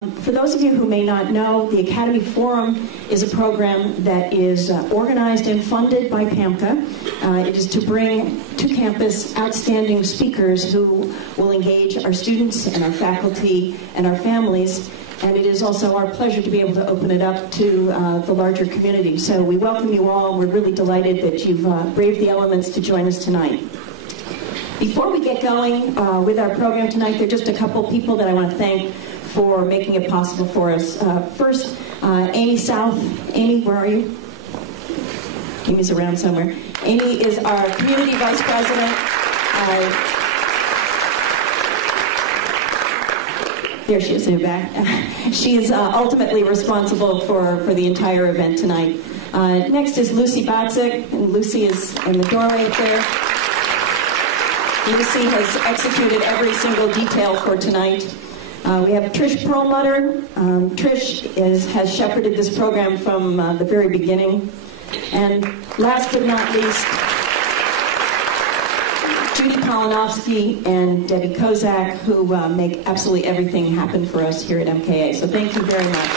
For those of you who may not know, the Academy Forum is a program that is organized and funded by PAMCA. It is to bring to campus outstanding speakers who will engage our students and our faculty and our families. And it is also our pleasure to be able to open it up to the larger community. So we welcome you all. We're really delighted that you've braved the elements to join us tonight. Before we get going with our program tonight, there are just a couple people that I want to thank for making it possible for us. First, Amy South. Amy, where are you? Amy's around somewhere. Amy is our Community Vice President. There she is in the back. She's ultimately responsible for the entire event tonight. Next is Lucy Batzik, and Lucy is in the doorway up there. Lucy has executed every single detail for tonight. We have Trish Perlmutter. Trish has shepherded this program from the very beginning. And last but not least, Judy Polinovsky and Debbie Kozak, who make absolutely everything happen for us here at MKA. So thank you very much.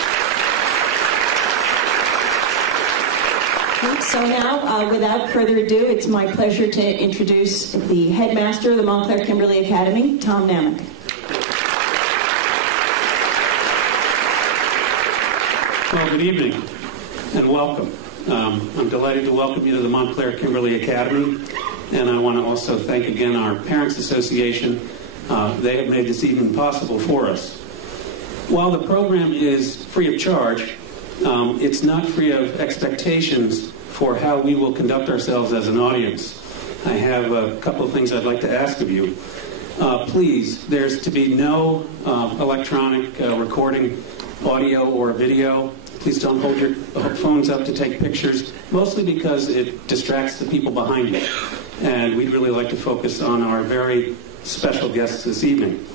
So now, without further ado, it's my pleasure to introduce the headmaster of the Montclair Kimberley Academy, Tom Namick. Well, good evening and welcome. I'm delighted to welcome you to the Montclair Kimberley Academy, and I want to also thank again our Parents Association. They have made this evening possible for us. While the program is free of charge, it's not free of expectations for how we will conduct ourselves as an audience. I have a couple of things I'd like to ask of you. Please, there's to be no electronic recording, audio or video. Please don't hold your phones up to take pictures, mostly because it distracts the people behind you. And we'd really like to focus on our very special guests this evening.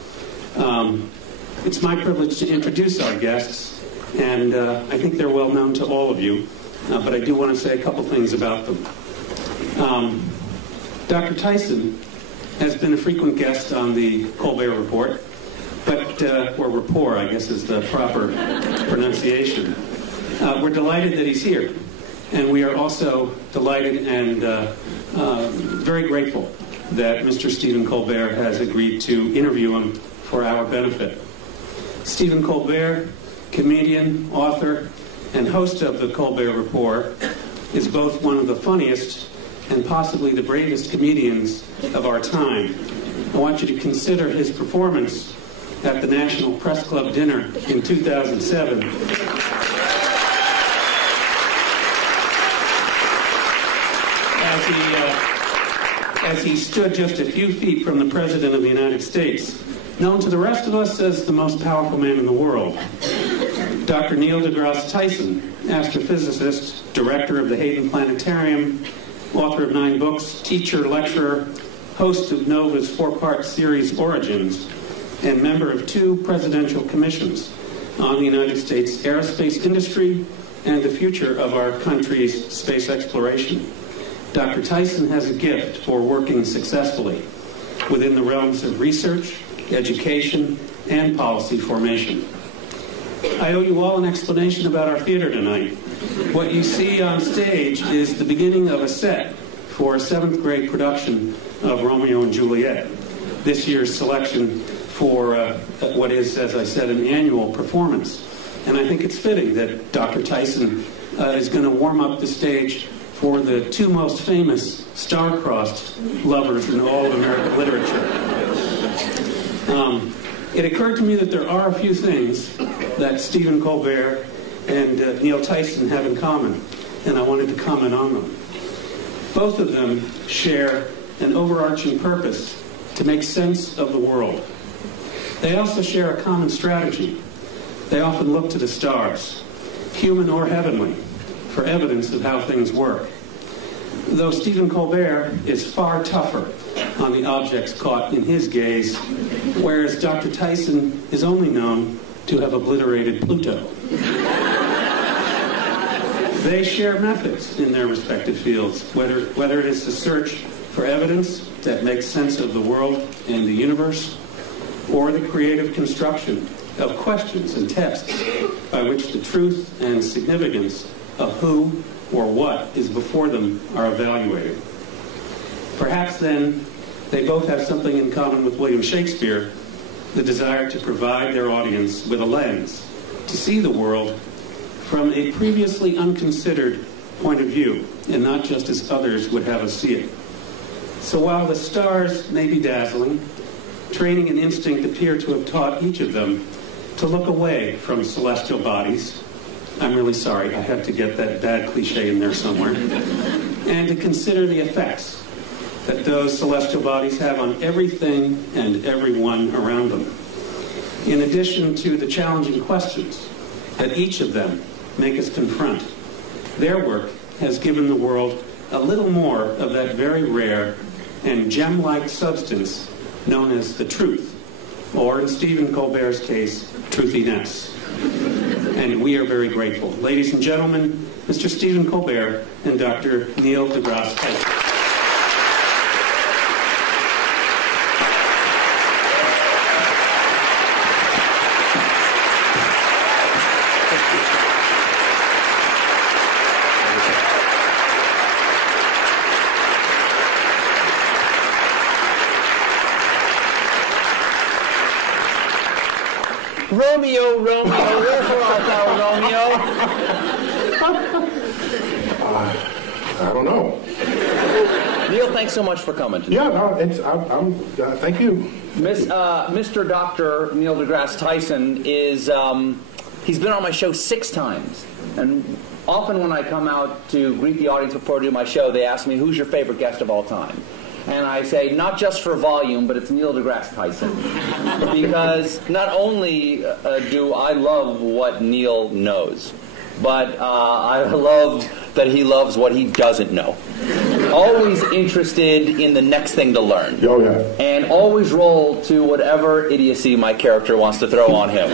It's my privilege to introduce our guests, and I think they're well known to all of you, but I do want to say a couple things about them. Dr. Tyson has been a frequent guest on the Colbert Report, or rapport, I guess is the proper pronunciation. We're delighted that he's here, and we are also delighted and very grateful that Mr. Stephen Colbert has agreed to interview him for our benefit. Stephen Colbert, comedian, author, and host of the Colbert Report, is both one of the funniest and possibly the bravest comedians of our time. I want you to consider his performance at the National Press Club dinner in 2007. As he stood just a few feet from the President of the United States, known to the rest of us as the most powerful man in the world. Dr. Neil deGrasse Tyson, astrophysicist, director of the Hayden Planetarium, author of 9 books, teacher, lecturer, host of NOVA's 4-part series Origins, and member of 2 presidential commissions on the United States aerospace industry and the future of our country's space exploration. Dr. Tyson has a gift for working successfully within the realms of research, education, and policy formation. I owe you all an explanation about our theater tonight. What you see on stage is the beginning of a set for a 7th grade production of Romeo and Juliet. This year's selection for what is, as I said, an annual performance. And I think it's fitting that Dr. Tyson is going to warm up the stage for the 2 most famous star-crossed lovers in all of American literature. It occurred to me that there are a few things that Stephen Colbert and Neil Tyson have in common, and I wanted to comment on them. Both of them share an overarching purpose to make sense of the world. They also share a common strategy. They often look to the stars, human or heavenly, for evidence of how things work. Though Stephen Colbert is far tougher on the objects caught in his gaze, whereas Dr. Tyson is only known to have obliterated Pluto. They share methods in their respective fields, whether it is the search for evidence that makes sense of the world and the universe, or the creative construction of questions and tests by which the truth and significance of who or what is before them are evaluated. Perhaps then they both have something in common with William Shakespeare, the desire to provide their audience with a lens to see the world from a previously unconsidered point of view, and not just as others would have us see it. So while the stars may be dazzling, training and instinct appear to have taught each of them to look away from celestial bodies. I'm really sorry, I had to get that bad cliche in there somewhere. And to consider the effects that those celestial bodies have on everything and everyone around them. In addition to the challenging questions that each of them make us confront, their work has given the world a little more of that very rare and gem-like substance known as the truth, or in Stephen Colbert's case, truthiness. And we are very grateful. Ladies and gentlemen, Mr. Stephen Colbert and Dr. Neil deGrasse Tyson. Romeo, Romeo, wherefore art thou, Romeo? I don't know. Neil, thanks so much for coming today. Yeah, no, thank you. Mr. Dr. Neil deGrasse Tyson is, he's been on my show 6 times. And often when I come out to greet the audience before I do my show, they ask me, who's your favorite guest of all time? And I say, not just for volume, but it's Neil deGrasse Tyson. Because not only do I love what Neil knows, but I love that he loves what he doesn't know. Always interested in the next thing to learn. Oh, yeah. And always roll to whatever idiocy my character wants to throw on him.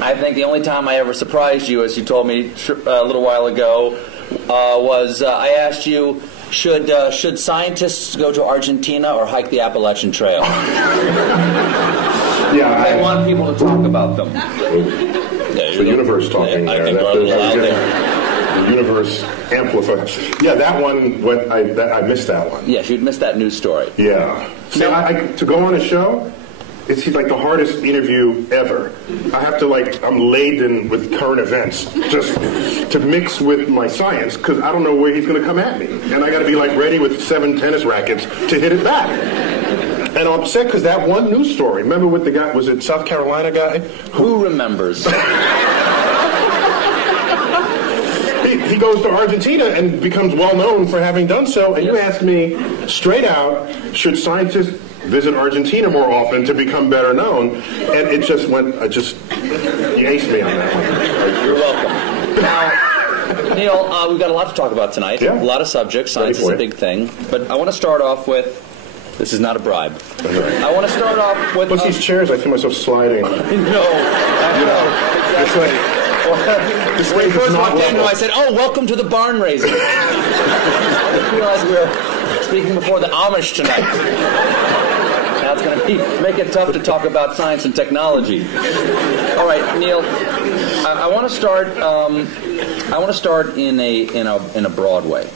I think the only time I ever surprised you, as you told me a little while ago, was I asked you, should scientists go to Argentina or hike the Appalachian Trail? Yeah, I want people to talk about them. It's the universe talking I there. think we're a little out there. The universe amplifies. Yeah, that one, I missed that one. Yes, you'd missed that news story. Yeah. See, to go on a show, it's like the hardest interview ever. I have to I'm laden with current events just to mix with my science because I don't know where he's going to come at me. And I got to be ready with 7 tennis rackets to hit it back. And I'm upset because that one news story, remember with the guy, was it South Carolina guy? Who remembers? He goes to Argentina and becomes well known for having done so. And you asked me straight out, should scientists visit Argentina more often to become better known? And it just went, you aced me on that one. You're welcome. Now, Neil, we've got a lot to talk about tonight. Yeah. A lot of subjects. Science is a big thing. But I want to start off with, this is not a bribe. I want to start off with... Plus these chairs, I feel myself sliding. No. Exactly. When we first walked in, I said, "Oh, welcome to the barn raising." I didn't realize we were speaking before the Amish tonight. Now it's going to make it tough to talk about science and technology. All right, Neil, I want to start. I want to start in a broad way.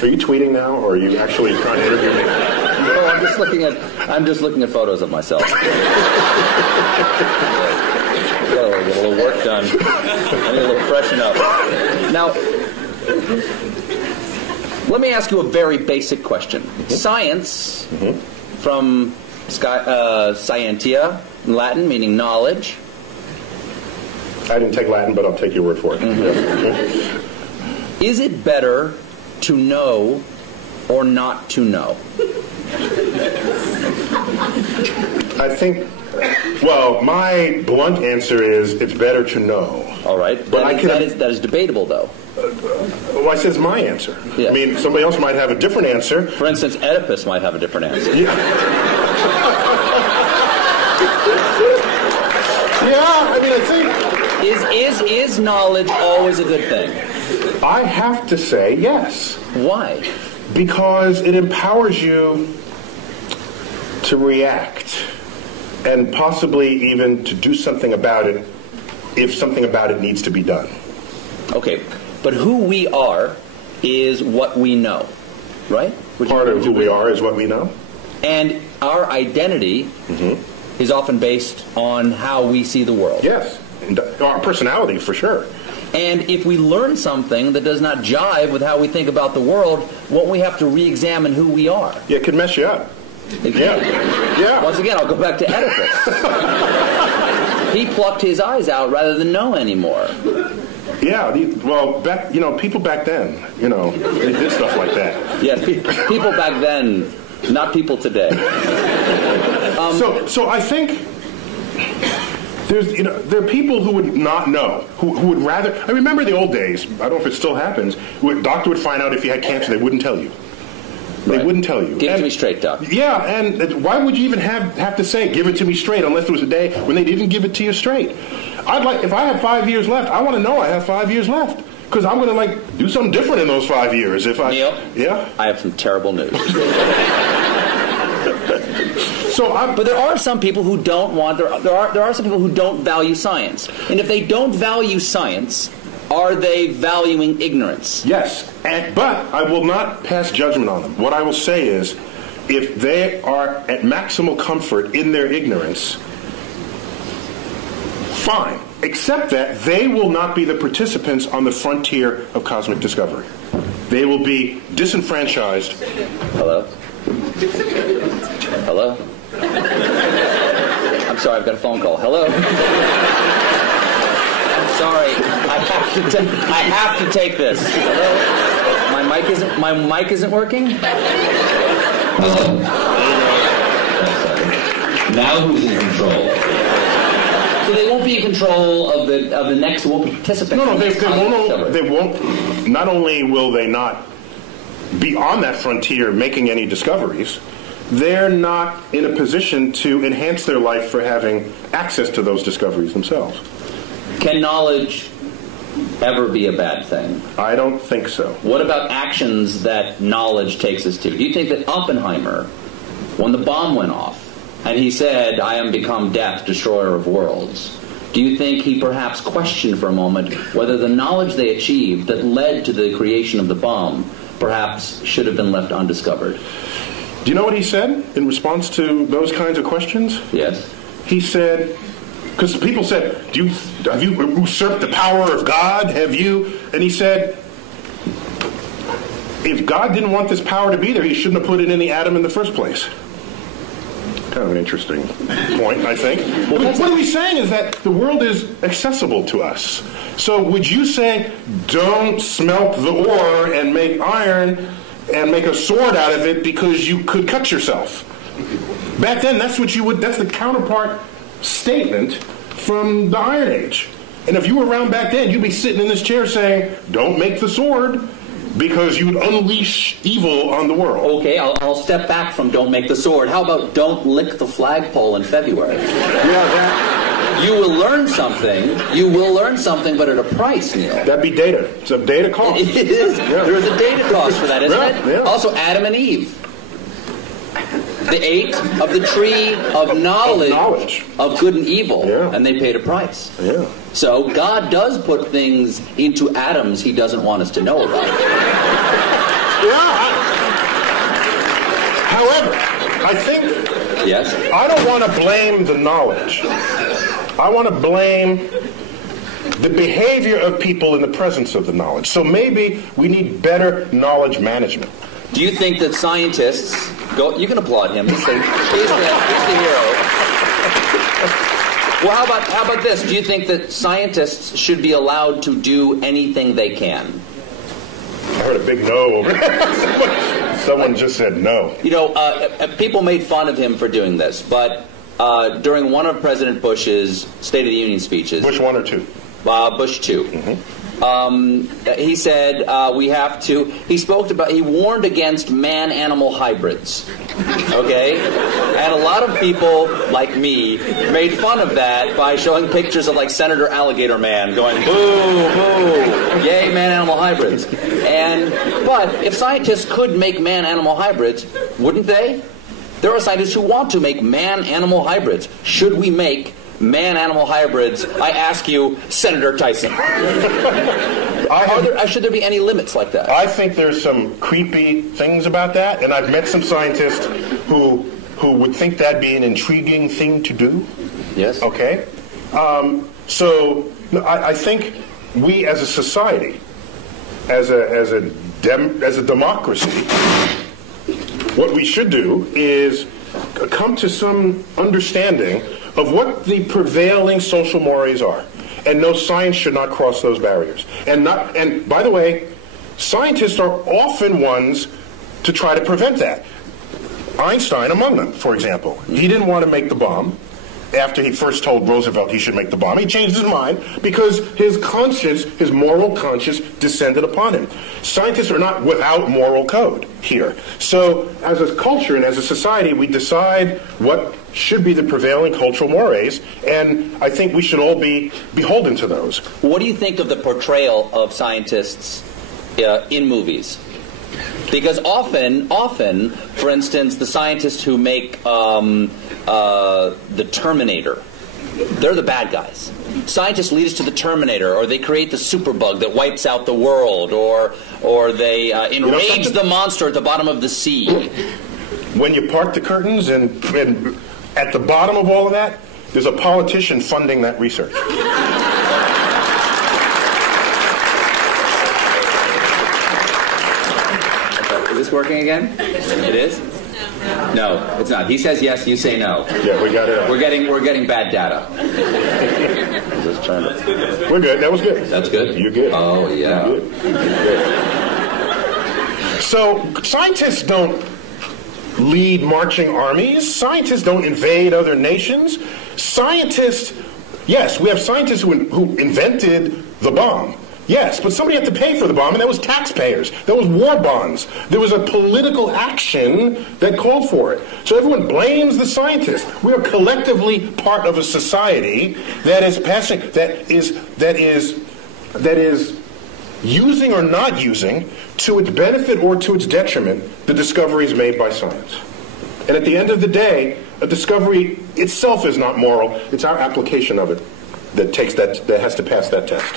Are you tweeting now, or are you actually trying to interview me? No, I'm just looking at photos of myself. Get a little work done. I need a little freshen up. Now, let me ask you a very basic question. Mm-hmm. Science, from scientia, in Latin, meaning knowledge. I didn't take Latin, but I'll take your word for it. Mm-hmm. Yes. Is it better to know or not to know? I think... Well, my blunt answer is it's better to know. All right. But that is debatable, though. Well, I said it's my answer. Yeah. I mean, somebody else might have a different answer. For instance, Oedipus might have a different answer. Yeah. Yeah, I mean, I think... Is knowledge always a good thing? I have to say yes. Why? Because it empowers you to react and possibly even to do something about it if something about it needs to be done. Okay, but who we are is what we know, right? Part of who we are is what we know. And our identity is often based on how we see the world. Yes, and our personality for sure. And if we learn something that does not jive with how we think about the world, won't we have to re-examine who we are? Yeah, it can mess you up. Yeah. Once again, I'll go back to Oedipus. He plucked his eyes out rather than know anymore. Yeah, well, people back then, they did stuff like that. Yes, people back then, not people today. So I think there are people who would not know, who would rather. I remember the old days. I don't know if it still happens. A doctor would find out if you had cancer, they wouldn't tell you. They wouldn't tell you. Give it to me straight, Doc. Yeah, and why would you even have to say, give it to me straight, unless there was a day when they didn't give it to you straight? If I have 5 years left, I want to know I have 5 years left. Because I'm going to, do something different in those 5 years. Neil? Yeah? I have some terrible news. But there are some people who don't want, there are some people who don't value science. And if they don't value science, are they valuing ignorance? Yes, but I will not pass judgment on them. What I will say is, if they are at maximal comfort in their ignorance, fine. Except that they will not be the participants on the frontier of cosmic discovery. They will be disenfranchised. Hello? Hello? I'm sorry, I've got a phone call. Hello? I'm sorry. I have to take this. Hello? My mic isn't working? Hello? Now who's in control? So they won't be in control of the next, won't be participants. No, they won't. Not only will they not be on that frontier making any discoveries, they're not in a position to enhance their life for having access to those discoveries themselves. Can knowledge ever be a bad thing? I don't think so. What about actions that knowledge takes us to? Do you think that Oppenheimer, when the bomb went off, and he said, I am become death, destroyer of worlds, do you think he perhaps questioned for a moment whether the knowledge they achieved that led to the creation of the bomb perhaps should have been left undiscovered? Do you know what he said in response to those kinds of questions? Yes. He said, because people said, have you usurped the power of God? Have you? And he said, if God didn't want this power to be there, he shouldn't have put it in the atom in the first place. Kind of an interesting point, I think. Well, what he's saying is that the world is accessible to us. So would you say, don't smelt the ore and make iron and make a sword out of it because you could cut yourself? Back then, that's the counterpart statement from the Iron Age. And if you were around back then, you'd be sitting in this chair saying, don't make the sword, because you would unleash evil on the world. Okay, I'll step back from don't make the sword. How about don't lick the flagpole in February? Yeah, You will learn something. You will learn something, but at a price, Neil. that'd be data. It's a data cost. It is. Yeah. There is a data cost for that, isn't it? Yeah. Also, Adam and Eve. They ate of the tree of knowledge of good and evil, and they paid a price. Yeah. So God does put things into atoms he doesn't want us to know about. However, I think Yes? I don't want to blame the knowledge. I want to blame the behavior of people in the presence of the knowledge. So maybe we need better knowledge management. Do you think that scientists go? You can applaud him. He's the hero. Well, how about this? Do you think that scientists should be allowed to do anything they can? I heard a big no over there. Someone just said no. You know, people made fun of him for doing this, but during one of President Bush's State of the Union speeches... Bush 1 or 2? Bush 2. Mm-hmm. He said he warned against man-animal hybrids. Okay? And a lot of people, like me, made fun of that by showing pictures of, like, Senator Alligator Man going, boo, boo, yay, man-animal hybrids. But if scientists could make man-animal hybrids, wouldn't they? There are scientists who want to make man-animal hybrids. Should we make man-animal hybrids? I ask you, Senator Tyson. Should there be any limits like that? I think there's some creepy things about that, and I've met some scientists who would think that'd be an intriguing thing to do. Yes. Okay? I think we as a society, as a democracy, what we should do is come to some understanding of what the prevailing social mores are. And no, science should not cross those barriers. And by the way, scientists are often ones to try to prevent that. Einstein among them, for example. He didn't want to make the bomb after he first told Roosevelt he should make the bomb. He changed his mind because his conscience, his moral conscience, descended upon him. Scientists are not without moral code here. So as a culture and as a society, we decide what should be the prevailing cultural mores, and I think we should all be beholden to those. What do you think of the portrayal of scientists in movies? Because often, for instance, the scientists who make the Terminator, they're the bad guys. Scientists lead us to the Terminator, or they create the superbug that wipes out the world, or they enrage the monster at the bottom of the sea. When you part the curtains and at the bottom of all of that, there's a politician funding that research. Is this working again? It is? No, it's not. He says yes, you say no. Yeah, we got it. We're getting bad data. We're good. That was good. That's good? You're good. Oh, yeah. You're good. So, scientists don't lead marching armies. Scientists don't invade other nations. Scientists, yes, we have scientists who invented the bomb. Yes, but somebody had to pay for the bomb, and that was taxpayers. That was war bonds. There was a political action that called for it. So everyone blames the scientists. We are collectively part of a society that is using or not using, to its benefit or to its detriment, the discoveries made by science. And at the end of the day, a discovery itself is not moral. It's our application of it that has to pass that test.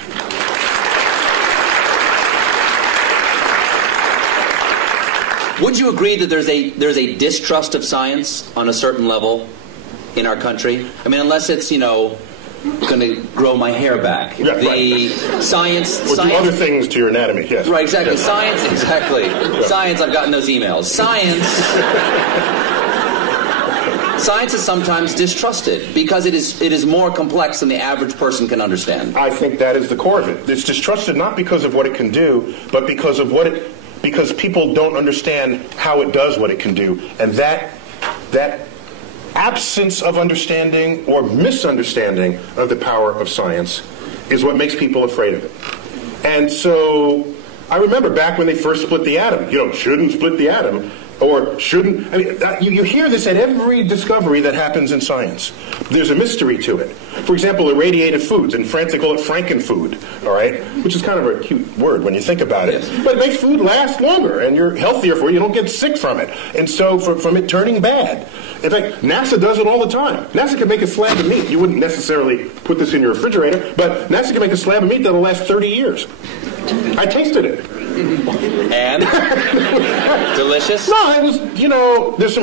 Would you agree that there's a distrust of science on a certain level in our country? I mean, unless it's, going to grow my hair back. Yeah, Science... Or do other things to your anatomy, yes. Right, exactly. Yes. Science, exactly. Yeah. Science, I've gotten those emails. Science is sometimes distrusted because it is more complex than the average person can understand. I think that is the core of it. It's distrusted not because of what it can do, but because of because people don't understand how it does what it can do. And that absence of understanding or misunderstanding of the power of science is what makes people afraid of it. And so I remember back when they first split the atom, shouldn't split the atom, or shouldn't. I mean, you hear this at every discovery that happens in science. There's a mystery to it. For example, irradiated foods. In France, they call it frankenfood, all right? Which is kind of a cute word when you think about it. But it makes food last longer, and you're healthier for it. You don't get sick from it. And so from it turning bad. In fact, NASA does it all the time. NASA can make a slab of meat. You wouldn't necessarily put this in your refrigerator, but NASA can make a slab of meat that'll last 30 years. I tasted it. And? Delicious? No, it was, there's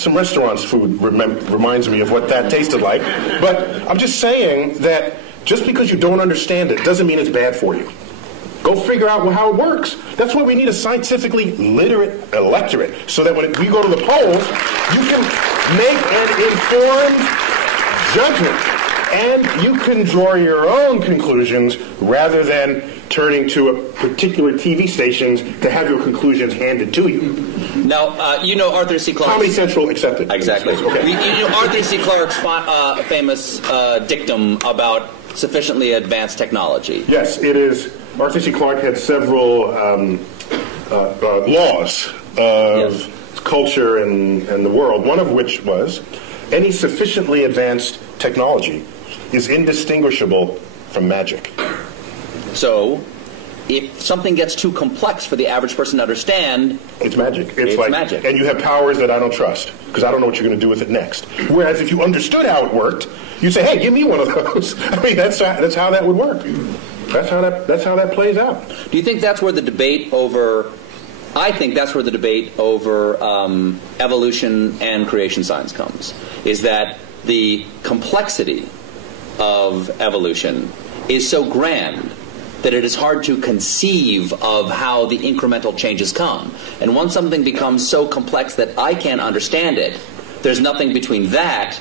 some restaurants' food reminds me of what that tasted like. But I'm just saying that just because you don't understand it doesn't mean it's bad for you. Go figure out how it works. That's why we need a scientifically literate electorate, so that when we go to the polls, you can make an informed judgment. And you can draw your own conclusions rather than turning to a particular TV stations to have your conclusions handed to you. Now, Arthur C. Clarke. Comedy Central accepted. Exactly. Okay. Arthur C. Clarke's famous dictum about sufficiently advanced technology. Yes, it is. Arthur C. Clarke had several laws of culture and the world, one of which was any sufficiently advanced technology is indistinguishable from magic. So, if something gets too complex for the average person to understand, it's magic. It's like magic. And you have powers that I don't trust because I don't know what you're going to do with it next. Whereas if you understood how it worked, you say, "Hey, give me one of those." I mean, that's how that would work. That's how that plays out. Do you think that's where the debate over? I think that's where the debate over evolution and creation science comes. Is that the complexity of evolution is so grand that it is hard to conceive of how the incremental changes come. And once something becomes so complex that I can't understand it, there's nothing between that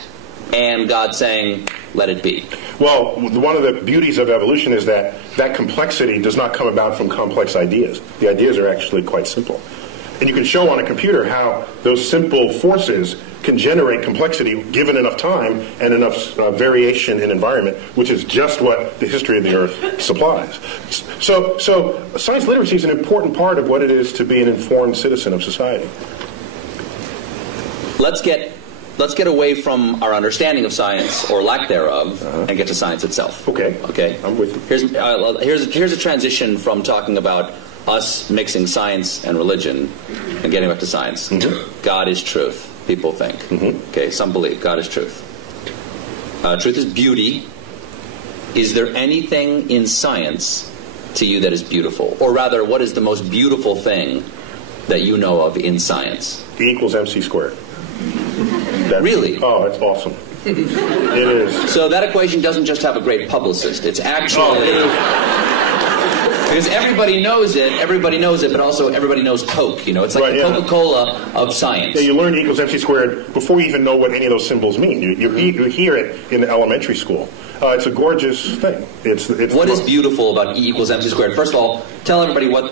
and God saying, let it be. Well, one of the beauties of evolution is that that complexity does not come about from complex ideas. The ideas are actually quite simple. And you can show on a computer how those simple forces can generate complexity given enough time and enough variation in environment, which is just what the history of the Earth supplies. So science literacy is an important part of what it is to be an informed citizen of society. Let's get away from our understanding of science, or lack thereof, and get to science itself. Okay. Okay. I'm with you. Here's a transition from talking about us mixing science and religion and getting back to science. Mm-hmm. God is truth, people think. Mm-hmm. Okay, some believe God is truth. Truth is beauty. Is there anything in science to you that is beautiful? Or rather, what is the most beautiful thing that you know of in science? E equals MC squared. Really? Oh, that's awesome. It is. So that equation doesn't just have a great publicist. It's actually... Because everybody knows it, but also everybody knows Coke. You know, it's like the Coca-Cola of science. Yeah, you learn E equals MC squared before you even know what any of those symbols mean. You hear it in elementary school. It's a gorgeous thing. What is beautiful about E equals MC squared? First of all, tell everybody what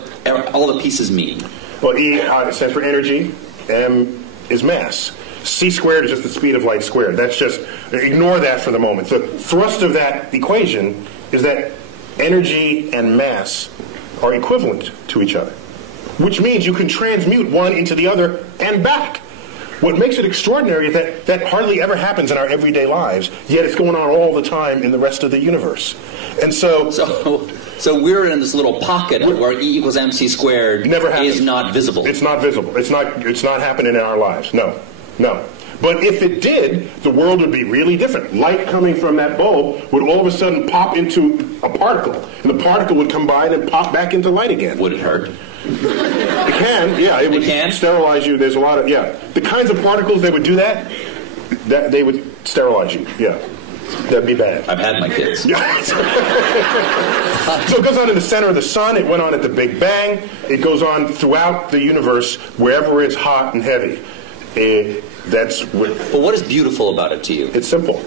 all the pieces mean. Well, E stands for energy. M is mass. C squared is just the speed of light squared. That's just, ignore that for the moment. The thrust of that equation is that energy and mass are equivalent to each other, which means you can transmute one into the other and back. What makes it extraordinary is that that hardly ever happens in our everyday lives, yet it's going on all the time in the rest of the universe. And so we're in this little pocket where E equals MC squared is not visible. It's not visible. It's not happening in our lives. No. But if it did, the world would be really different. Light coming from that bulb would all of a sudden pop into a particle, and the particle would combine and pop back into light again. Would it hurt? It can, yeah. It would sterilize you. There's a lot of, the kinds of particles that would do that they would sterilize you, yeah. That'd be bad. I've had my kids. Yeah. So it goes on in the center of the sun. It went on at the Big Bang. It goes on throughout the universe, wherever it's hot and heavy. But what is beautiful about it to you? It's simple.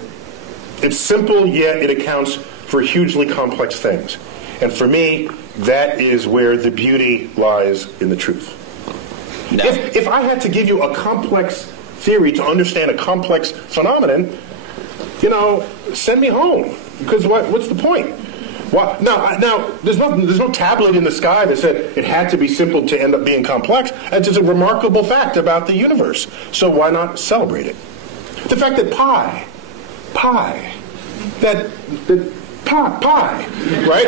It's simple, yet it accounts for hugely complex things. And for me, that is where the beauty lies in the truth. No. If I had to give you a complex theory to understand a complex phenomenon, send me home. Because what's the point? Well, now, there's no tablet in the sky that said it had to be simple to end up being complex. It's just a remarkable fact about the universe. So why not celebrate it? The fact that pi, right?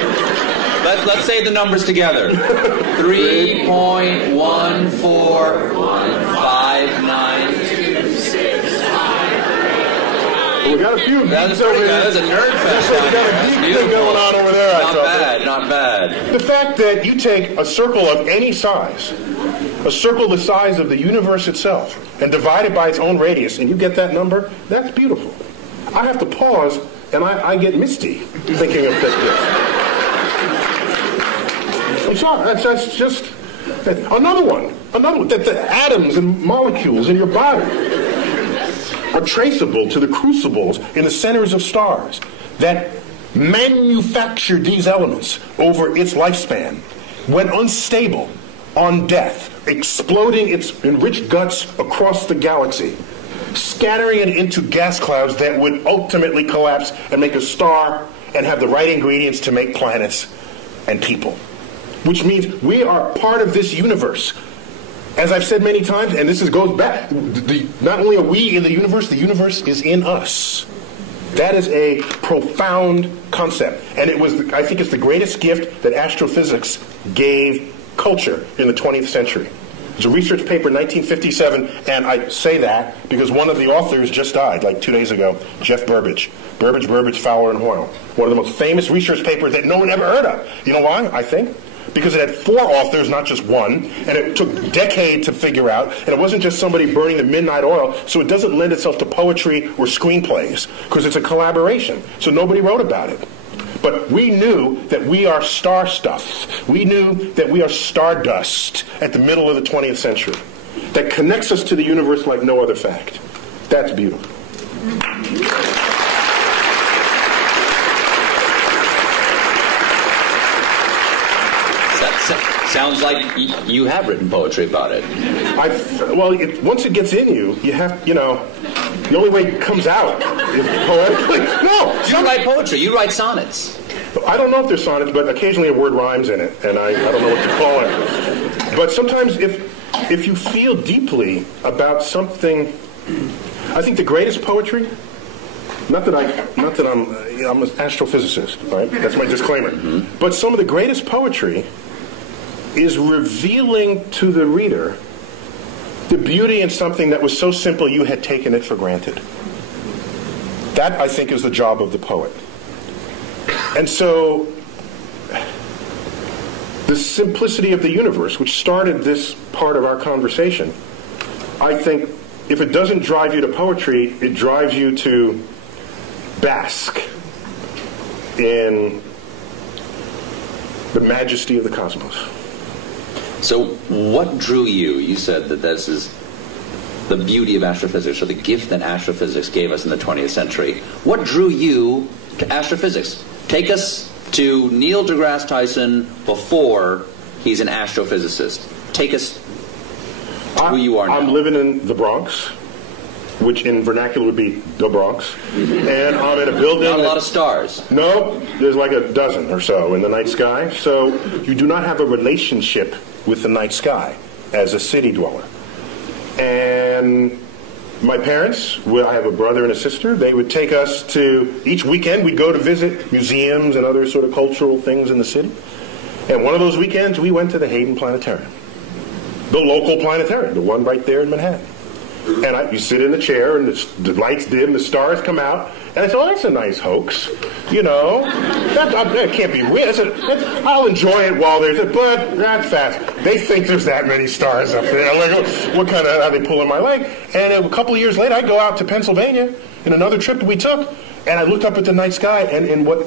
Let's say the numbers together. 3.1415926. We got a few. That's a nerd fest. We got a geek thing going on over there. Not bad. The fact that you take a circle of any size, a circle the size of the universe itself, and divide it by its own radius, and you get that number, that's beautiful. I have to pause, and I get misty thinking of this. I'm sorry, that's just another one, that the atoms and molecules in your body are traceable to the crucibles in the centers of stars that manufactured these elements over its lifespan, when unstable, on death, exploding its enriched guts across the galaxy, scattering it into gas clouds that would ultimately collapse and make a star and have the right ingredients to make planets and people. Which means we are part of this universe. As I've said many times, and this goes back, not only are we in the universe is in us. That is a profound concept. And I think it's the greatest gift that astrophysics gave culture in the 20th century. There's a research paper in 1957, and I say that because one of the authors just died, like 2 days ago, Jeff Burbidge. Burbidge, Fowler, and Hoyle. One of the most famous research papers that no one ever heard of. You know why, I think? Because it had 4 authors, not just one, and it took a decade to figure out, and it wasn't just somebody burning the midnight oil, so it doesn't lend itself to poetry or screenplays, because it's a collaboration, so nobody wrote about it. But we knew that we are star stuff. We knew that we are stardust at the middle of the 20th century. That connects us to the universe like no other fact. That's beautiful. Sounds like you have written poetry about it. Once it gets in you, you have, the only way it comes out is poetically. No! You don't write poetry, you write sonnets. I don't know if they're sonnets, but occasionally a word rhymes in it, and I don't know what to call it. But sometimes if you feel deeply about something, I think the greatest poetry, not that I'm an astrophysicist, right? That's my disclaimer. Mm-hmm. But some of the greatest poetry is revealing to the reader the beauty in something that was so simple you had taken it for granted. That, I think, is the job of the poet. And so, the simplicity of the universe, which started this part of our conversation, I think, if it doesn't drive you to poetry, it drives you to bask in the majesty of the cosmos. So what drew you? You said that this is the beauty of astrophysics, or the gift that astrophysics gave us in the 20th century. What drew you to astrophysics? Take us to Neil deGrasse Tyson before he's an astrophysicist. Take us to who you are now. I'm living in the Bronx, which in vernacular would be the Bronx. And I'm in a building... Not a lot of stars. No, there's like a dozen or so in the night sky. So you do not have a relationship with the night sky as a city dweller. And my parents, I have a brother and a sister, they would take us to, each weekend we'd go to visit museums and other sort of cultural things in the city. And one of those weekends we went to the Hayden Planetarium. The local planetarium, the one right there in Manhattan. And you sit in the chair, and the lights dim, the stars come out, and I said, "Oh, that's a nice hoax, that can't be real. I'll enjoy it while there's it, but not fast. They think there's that many stars up there. Like, what kind of? Are they pulling my leg?" And a couple of years later, I go out to Pennsylvania in another trip that we took, and I looked up at the night sky, and in what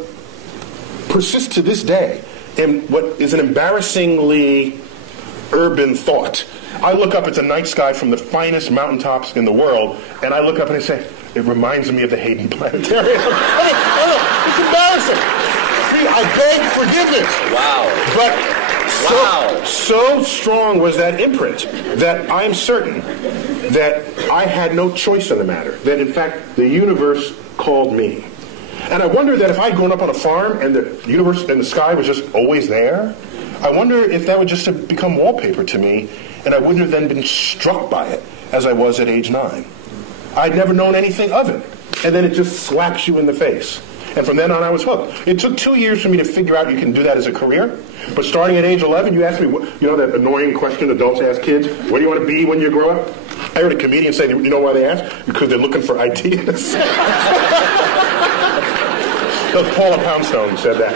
persists to this day, in what is an embarrassingly urban thought. I look up at the night sky from the finest mountaintops in the world, and I look up and I say, it reminds me of the Hayden Planetarium. It's embarrassing. See, I beg forgiveness. Wow. But so strong was that imprint that I'm certain that I had no choice in the matter, that in fact the universe called me. And I wonder that if I'd grown up on a farm and the universe and the sky was just always there, I wonder if that would just have become wallpaper to me, and I wouldn't have then been struck by it as I was at age 9. I'd never known anything of it. And then it just slaps you in the face. And from then on, I was hooked. It took 2 years for me to figure out you can do that as a career. But starting at age 11, you asked me, that annoying question adults ask kids, what do you want to be when you grow up? I heard a comedian say, you know why they ask? Because they're looking for ideas. Paula Poundstone said that.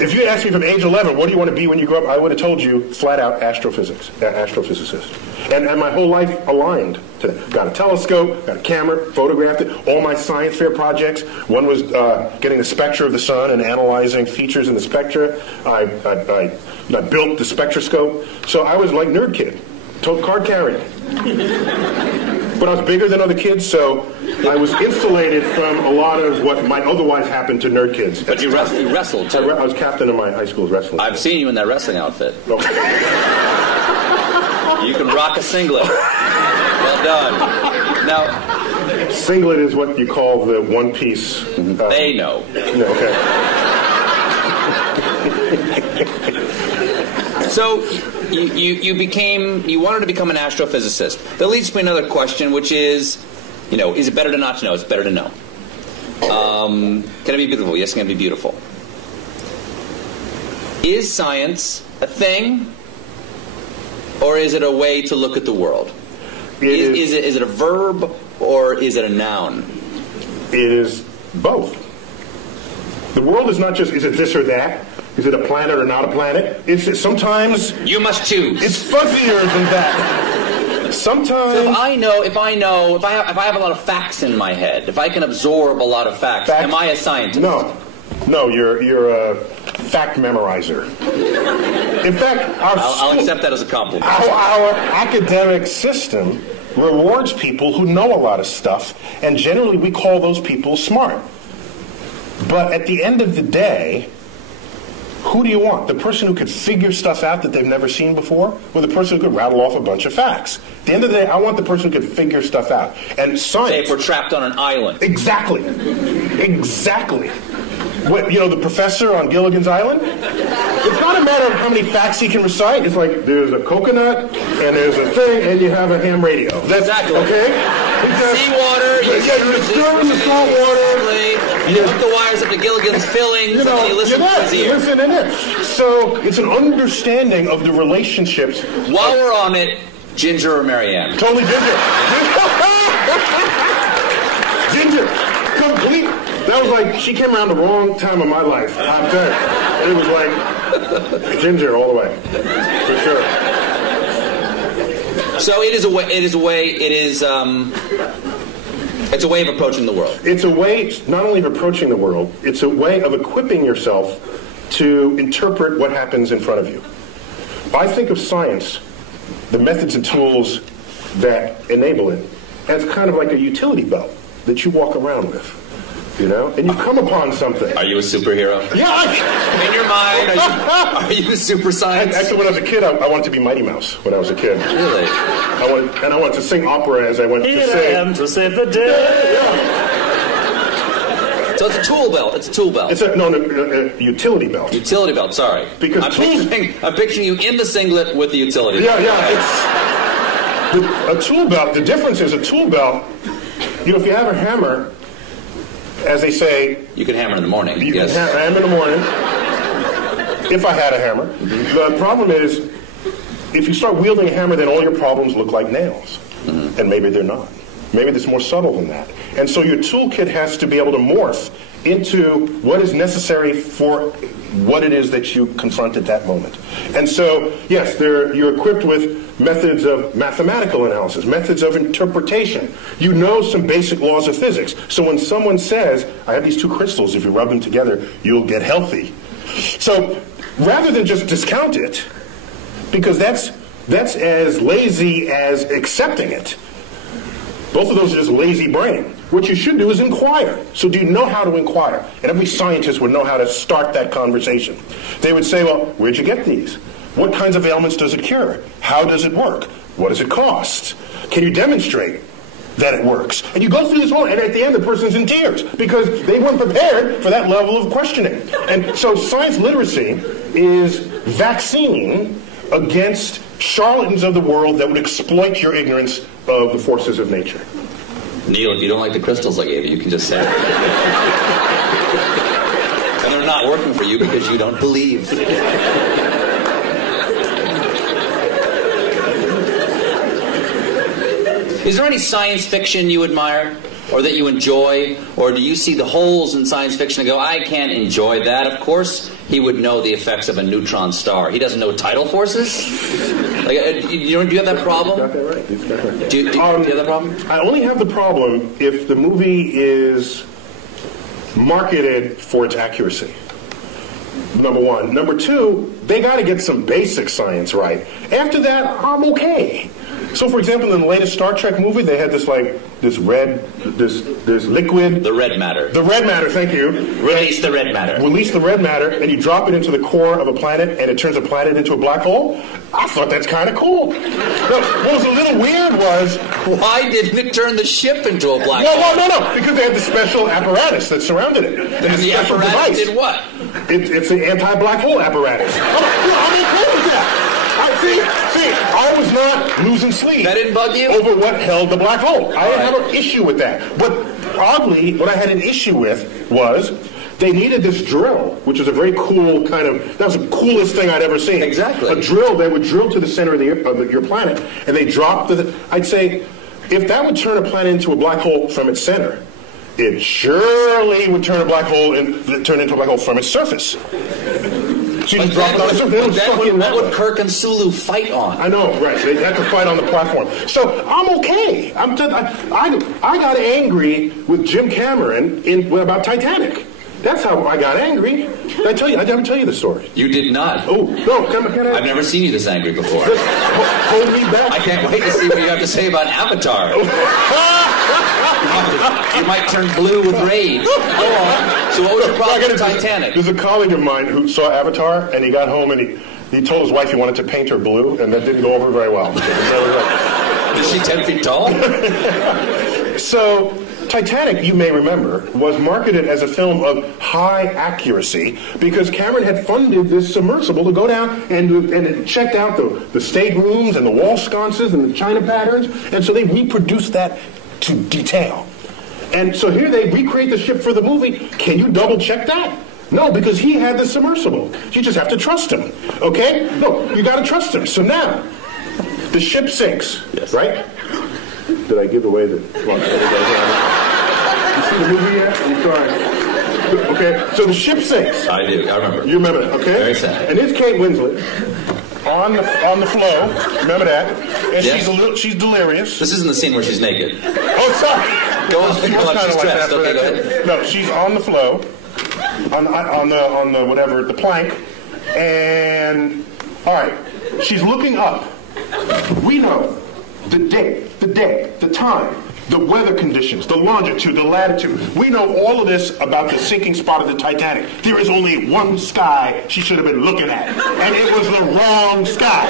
If you had asked me from age 11, what do you want to be when you grow up, I would have told you flat out astrophysicist. And my whole life aligned to that. Got a telescope, got a camera, photographed it. All my science fair projects. One was getting the spectra of the sun and analyzing features in the spectra. I built the spectroscope. So I was like nerd kid, total card carrying. But I was bigger than other kids, so I was insulated from a lot of what might otherwise happen to nerd kids. But you wrestled, too. I was captain of my high school's wrestling. I've seen you in that wrestling outfit. Oh. You can rock a singlet. Well done. Now, singlet is what you call the one-piece... they know. No, okay. So... You wanted to become an astrophysicist. That leads to another question, which is, is it better to not to know? It's better to know. Can it be beautiful? Yes, can it be beautiful? Is science a thing, or is it a way to look at the world? Is it a verb, or is it a noun? It is both. The world is not just, is it this or that? Is it a planet or not a planet? Sometimes... You must choose. It's fuzzier than that. Sometimes... So if I have a lot of facts in my head, if I can absorb a lot of facts, am I a scientist? No, you're a fact memorizer. In fact, I'll accept that as a compliment. Our academic system rewards people who know a lot of stuff, and generally we call those people smart. But at the end of the day, who do you want? The person who could figure stuff out that they've never seen before, or the person who could rattle off a bunch of facts? At the end of the day, I want the person who could figure stuff out. And science... Say if we're trapped on an island. Exactly. What, the professor on Gilligan's Island? It's not a matter of how many facts he can recite. It's like, there's a coconut, and there's a thing, and you have a ham radio. That's exactly. Okay? Seawater, you stir in the salt water. You hook the wires up to Gilligan's fillings, and you listen to his ear. Listen in it. So, it's an understanding of the relationships. While we're on it, Ginger or Marianne? Totally Ginger. Ginger. Complete. That was like, she came around the wrong time of my life. I'm telling you. It was like Ginger all the way. For sure. So it's a way of approaching the world. It's a way not only of approaching the world, it's a way of equipping yourself to interpret what happens in front of you. I think of science, the methods and tools that enable it, as kind of like a utility belt that you walk around with. And you come upon something. Are you a superhero? Yeah. In your mind, are you a super science? Actually, when I was a kid, I wanted to be Mighty Mouse when I was a kid. Really? I wanted to sing opera as I went to sing. Here I am to save the day. Yeah. So it's a tool belt. It's a tool belt. It's a utility belt. Utility belt, sorry. Because I'm picturing you in the singlet with the utility belt. Yeah. It's a tool belt. The difference is a tool belt, if you have a hammer, as they say... You can hammer in the morning. You can hammer in the morning, if I had a hammer. Mm-hmm. The problem is, if you start wielding a hammer, then all your problems look like nails. Mm-hmm. And maybe they're not. Maybe it's more subtle than that. And so your toolkit has to be able to morph into what is necessary for what it is that you confront at that moment. And so, yes, you're equipped with methods of mathematical analysis, methods of interpretation. You know some basic laws of physics. So when someone says, I have these two crystals, if you rub them together, you'll get healthy. So rather than just discount it, because that's as lazy as accepting it, both of those are just lazy brain. What you should do is inquire. So do you know how to inquire? And every scientist would know how to start that conversation. They would say, well, where'd you get these? What kinds of ailments does it cure? How does it work? What does it cost? Can you demonstrate that it works? And you go through this whole, and at the end the person's in tears because they weren't prepared for that level of questioning. And so science literacy is vaccine against charlatans of the world that would exploit your ignorance of the forces of nature. Neil, if you don't like the crystals I gave you, you can just say it. And they're not working for you because you don't believe. Is there any science fiction you admire or that you enjoy? Or do you see the holes in science fiction and go, I can't enjoy that? Of course he would know the effects of a neutron star. He doesn't know tidal forces? Do you have that problem? You've got that right. You've got that right. Do you have that problem? I only have the problem if the movie is marketed for its accuracy. Number one. Number two, they got to get some basic science right. After that, I'm okay. So, for example, in the latest Star Trek movie, they had this liquid. The red matter. The red matter, thank you. Release the red matter. Release the red matter, and you drop it into the core of a planet, and it turns a planet into a black hole. I thought that's kind of cool. What was a little weird was... Why didn't it turn the ship into a black hole? No. Because they had the special apparatus that surrounded it. And the apparatus device. Did what? It's an anti-black hole apparatus. I'm okay with that. See, I was not losing sleep. That didn't bug you? Over what held the black hole. I didn't have an issue with that. But oddly, what I had an issue with was they needed this drill, which is a very cool kind of, that was the coolest thing I'd ever seen. Exactly. A drill, they would drill to the center of your planet, and they dropped I'd say, if that would turn a planet into a black hole from its center, it surely would turn a black hole turn into a black hole from its surface. So you just drop it on the surface. What would Kirk and Sulu fight on? I know, right? They had to fight on the platform. So I'm okay. I got angry with Jim Cameron about Titanic. That's how I got angry. Did I tell you? I didn't tell you the story. You did not. Oh, no. Can I? I've never seen you this angry before. Just hold me back. I can't wait to see what you have to say about Avatar. You might turn blue with rage. Go on. So what was your problem with Titanic? There's a colleague of mine who saw Avatar, and he got home and he told his wife he wanted to paint her blue, and that didn't go over very well. Is she 10 feet tall? So Titanic, you may remember, was marketed as a film of high accuracy because Cameron had funded this submersible to go down and it checked out the staterooms and the wall sconces and the china patterns, and so they reproduced that to detail. And so here they recreate the ship for the movie. Can you double check that? No, because he had the submersible. You just have to trust him, okay? No, you got to trust him. So now, the ship sinks, yes. Right? Did I give away the... Well, you see the movie yet? I'm sorry. Okay, so the ship sinks. I do, I remember. You remember that, okay? Very sad. And it's Kate Winslet on the flow. Remember that? And yes. she's delirious. This isn't the scene where she's naked. Oh, sorry. Go on, she was kind of like that. Okay, go ahead. No, she's on the flow, on the whatever, the plank, and all right, she's looking up. We know the date, the time, the weather conditions, the longitude, the latitude. We know all of this about the sinking spot of the Titanic. There is only one sky she should have been looking at, and it was the wrong sky.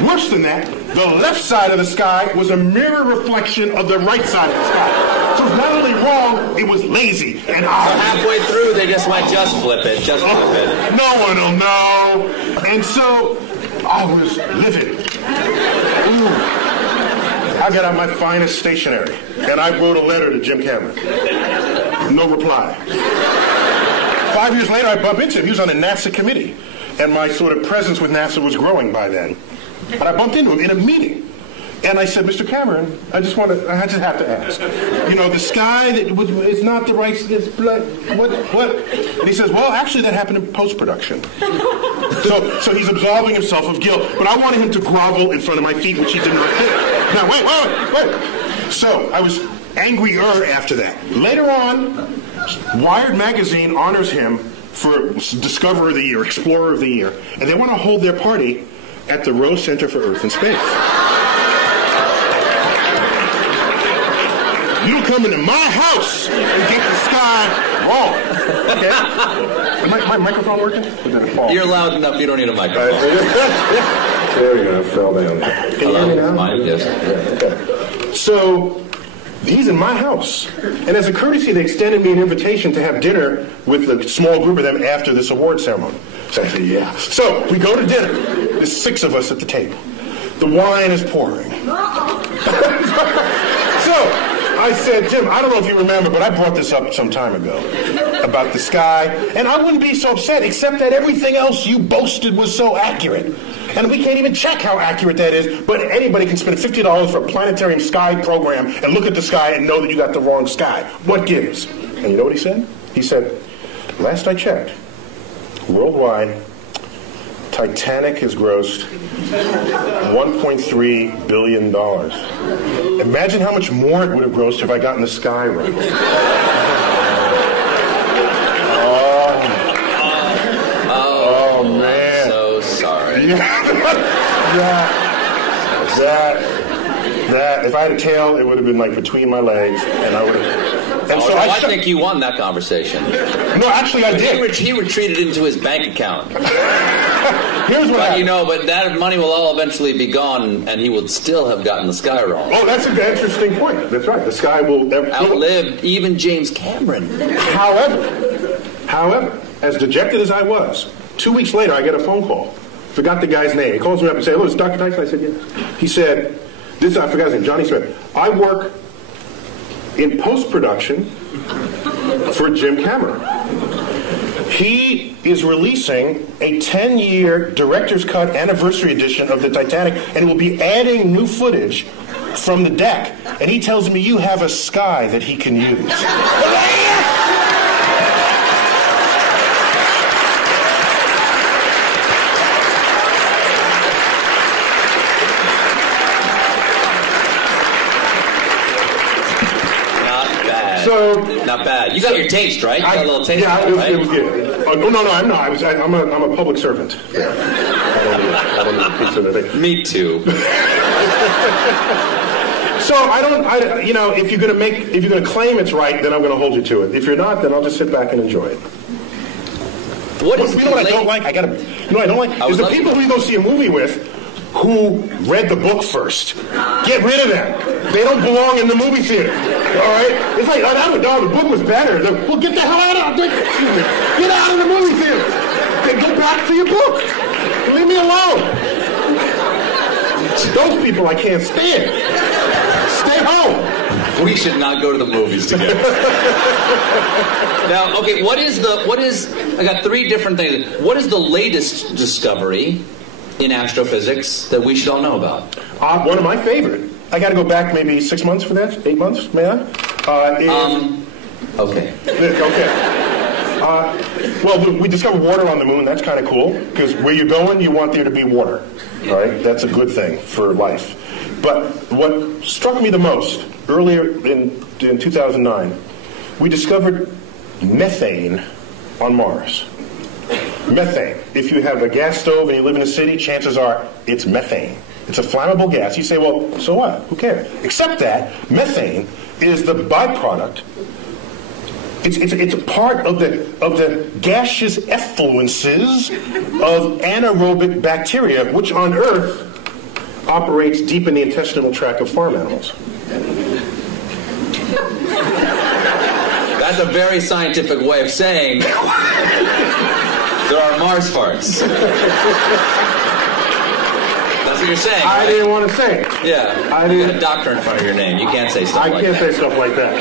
Worse than that, the left side of the sky was a mirror reflection of the right side of the sky. So it's not only wrong, it was lazy and odd. So halfway through, they just went, just flip it. No one will know. And so I was livid. Ooh. I got out my finest stationery, and I wrote a letter to Jim Cameron. No reply. 5 years later, I bump into him. He was on a NASA committee, and my sort of presence with NASA was growing by then. And I bumped into him in a meeting. And I said, Mr. Cameron, I just have to ask. You know, the sky it's not the right, it's black, what? And he says, well, actually that happened in post-production. So he's absolving himself of guilt. But I wanted him to grovel in front of my feet, which he did not do. Now, wait. So I was angrier after that. Later on, Wired magazine honors him for Discoverer of the Year, Explorer of the Year. And they want to hold their party at the Rose Center for Earth and Space. You don't come into my house and get the sky wrong. Okay? Is my microphone working? Or did it fall? You're loud enough, you don't need a microphone. There we go, it fell down. Can you hear me now? Mine, yes. Okay. So, he's in my house. And as a courtesy, they extended me an invitation to have dinner with a small group of them after this award ceremony. So I said, yeah. So, we go to dinner. There's 6 of us at the table. The wine is pouring. So, I said, Jim, I don't know if you remember, but I brought this up some time ago about the sky, and I wouldn't be so upset, except that everything else you boasted was so accurate. And we can't even check how accurate that is, but anybody can spend $50 for a planetarium sky program and look at the sky and know that you got the wrong sky. What gives? And you know what he said? He said, last I checked, worldwide, Titanic has grossed $1.3 billion. Imagine how much more it would have grossed if I got in the sky right. Oh man. I'm so sorry. That, if I had a tail, it would have been like between my legs, and I would have And so I think you won that conversation. No, actually, I did. He retreated into his bank account. Here's what happened. But that money will all eventually be gone, and he would still have gotten the sky wrong. Oh, that's an interesting point. That's right. The sky will outlive even James Cameron. However, as dejected as I was, 2 weeks later, I get a phone call. Forgot the guy's name. He calls me up and says, "Hello, it's Dr. Tyson." I said, "Yes." He said, I forgot his name, Johnny Smith. "I work in post-production for Jim Cameron. He is releasing a 10-year director's cut anniversary edition of the Titanic, and will be adding new footage from the deck. And he tells me you have a sky that he can use." Not bad. You got your taste, right? You got a little taste. Yeah, right? it was good. No, I'm not. I'm a public servant. Yeah. I don't need pizza today. Me too. So if you're gonna claim it's right, then I'm gonna hold you to it. If you're not, then I'll just sit back and enjoy it. What I don't like? I don't like is the people who you go see a movie with who read the book first. Get rid of them. They don't belong in the movie theater. All right? It's like, the book was better. Well, get the hell out of it. Get out of the movie theater. Then go back to your book. Leave me alone. Those people I can't stand. Stay home. We should not go to the movies together. Now, okay, I got three different things. What is the latest discovery in astrophysics that we should all know about? One of my favorite. I got to go back maybe 6 months for that. 8 months, may I? Okay. Well, we discovered water on the moon. That's kind of cool because where you're going, you want there to be water. All right, that's a good thing for life. But what struck me the most earlier in 2009, we discovered methane on Mars. Methane. If you have a gas stove and you live in a city, chances are it's methane. It's a flammable gas. You say, well, so what? Who cares? Except that methane is the byproduct. It's a part of the gaseous effluences of anaerobic bacteria, which on Earth operates deep in the intestinal tract of farm animals. That's a very scientific way of saying there are Mars farts. That's what you're saying, right? I didn't want to say it. Yeah. You got a doctor in front of your name. You can't say stuff like that. I can't say stuff like that.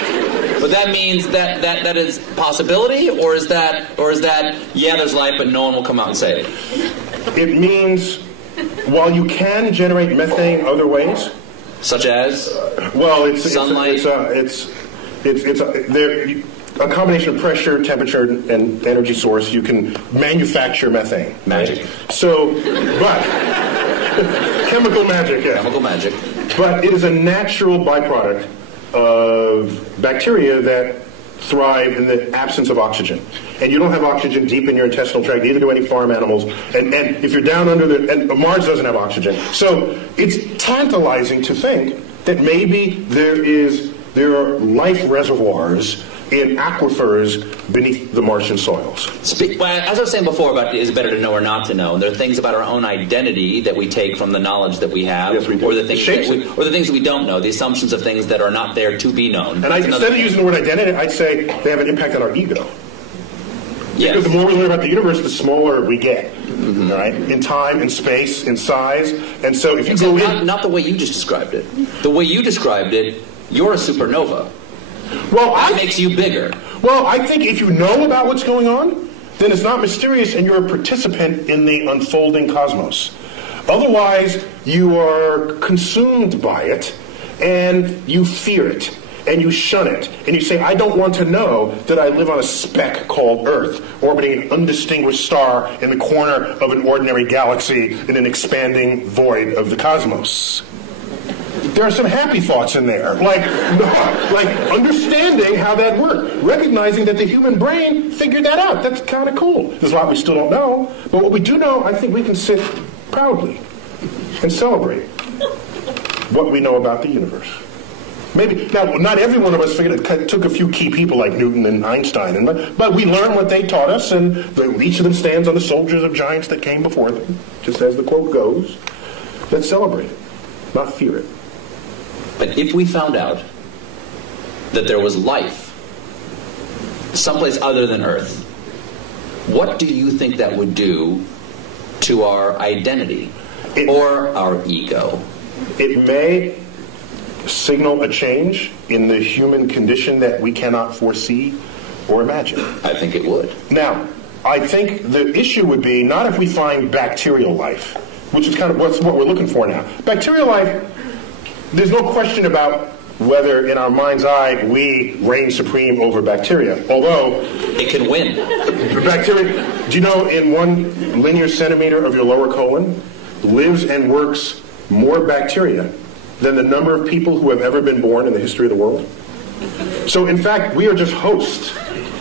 But that means that is possibility, or is that yeah, there's life, but no one will come out and say it? It means while you can generate methane other ways, such as sunlight. It's a combination of pressure, temperature, and energy source. You can manufacture methane. Magic. Right? So, but chemical magic, yes. Chemical magic. But it is a natural byproduct of bacteria that thrive in the absence of oxygen. And you don't have oxygen deep in your intestinal tract, neither do any farm animals. And if you're down under and Mars doesn't have oxygen. So it's tantalizing to think that maybe there are life reservoirs in aquifers beneath the Martian soils. As I was saying before about is it better to know or not to know, and there are things about our own identity that we take from the knowledge that we have, yes, we do. or the things that we don't know, the assumptions of things that are not there to be known. And instead of using the word identity, I'd say they have an impact on our ego. Yes. Because the more we learn about the universe, the smaller we get, right? In time, in space, in size. And so if you go in... Not the way you just described it. The way you described it, you're a supernova. Well, that makes you bigger. Well, I think if you know about what's going on, then it's not mysterious and you're a participant in the unfolding cosmos. Otherwise, you are consumed by it and you fear it and you shun it. And you say, I don't want to know that I live on a speck called Earth, orbiting an undistinguished star in the corner of an ordinary galaxy in an expanding void of the cosmos. There are some happy thoughts in there, like understanding how that works, recognizing that the human brain figured that out. That's kind of cool. There's a lot we still don't know, but what we do know, I think we can sit proudly and celebrate what we know about the universe. Maybe now, not every one of us figured it. Took a few key people like Newton and Einstein, but we learned what they taught us, and each of them stands on the shoulders of giants that came before them, just as the quote goes. Let's celebrate it, not fear it. But if we found out that there was life someplace other than Earth, what do you think that would do to our identity or our ego? It may signal a change in the human condition that we cannot foresee or imagine. I think it would. Now, I think the issue would be not if we find bacterial life, which is kind of what we're looking for now. Bacterial life, there's no question about whether in our mind's eye we reign supreme over bacteria, although it can win. Bacteria, do you know in 1 linear centimeter of your lower colon lives and works more bacteria than the number of people who have ever been born in the history of the world? So in fact, we are just hosts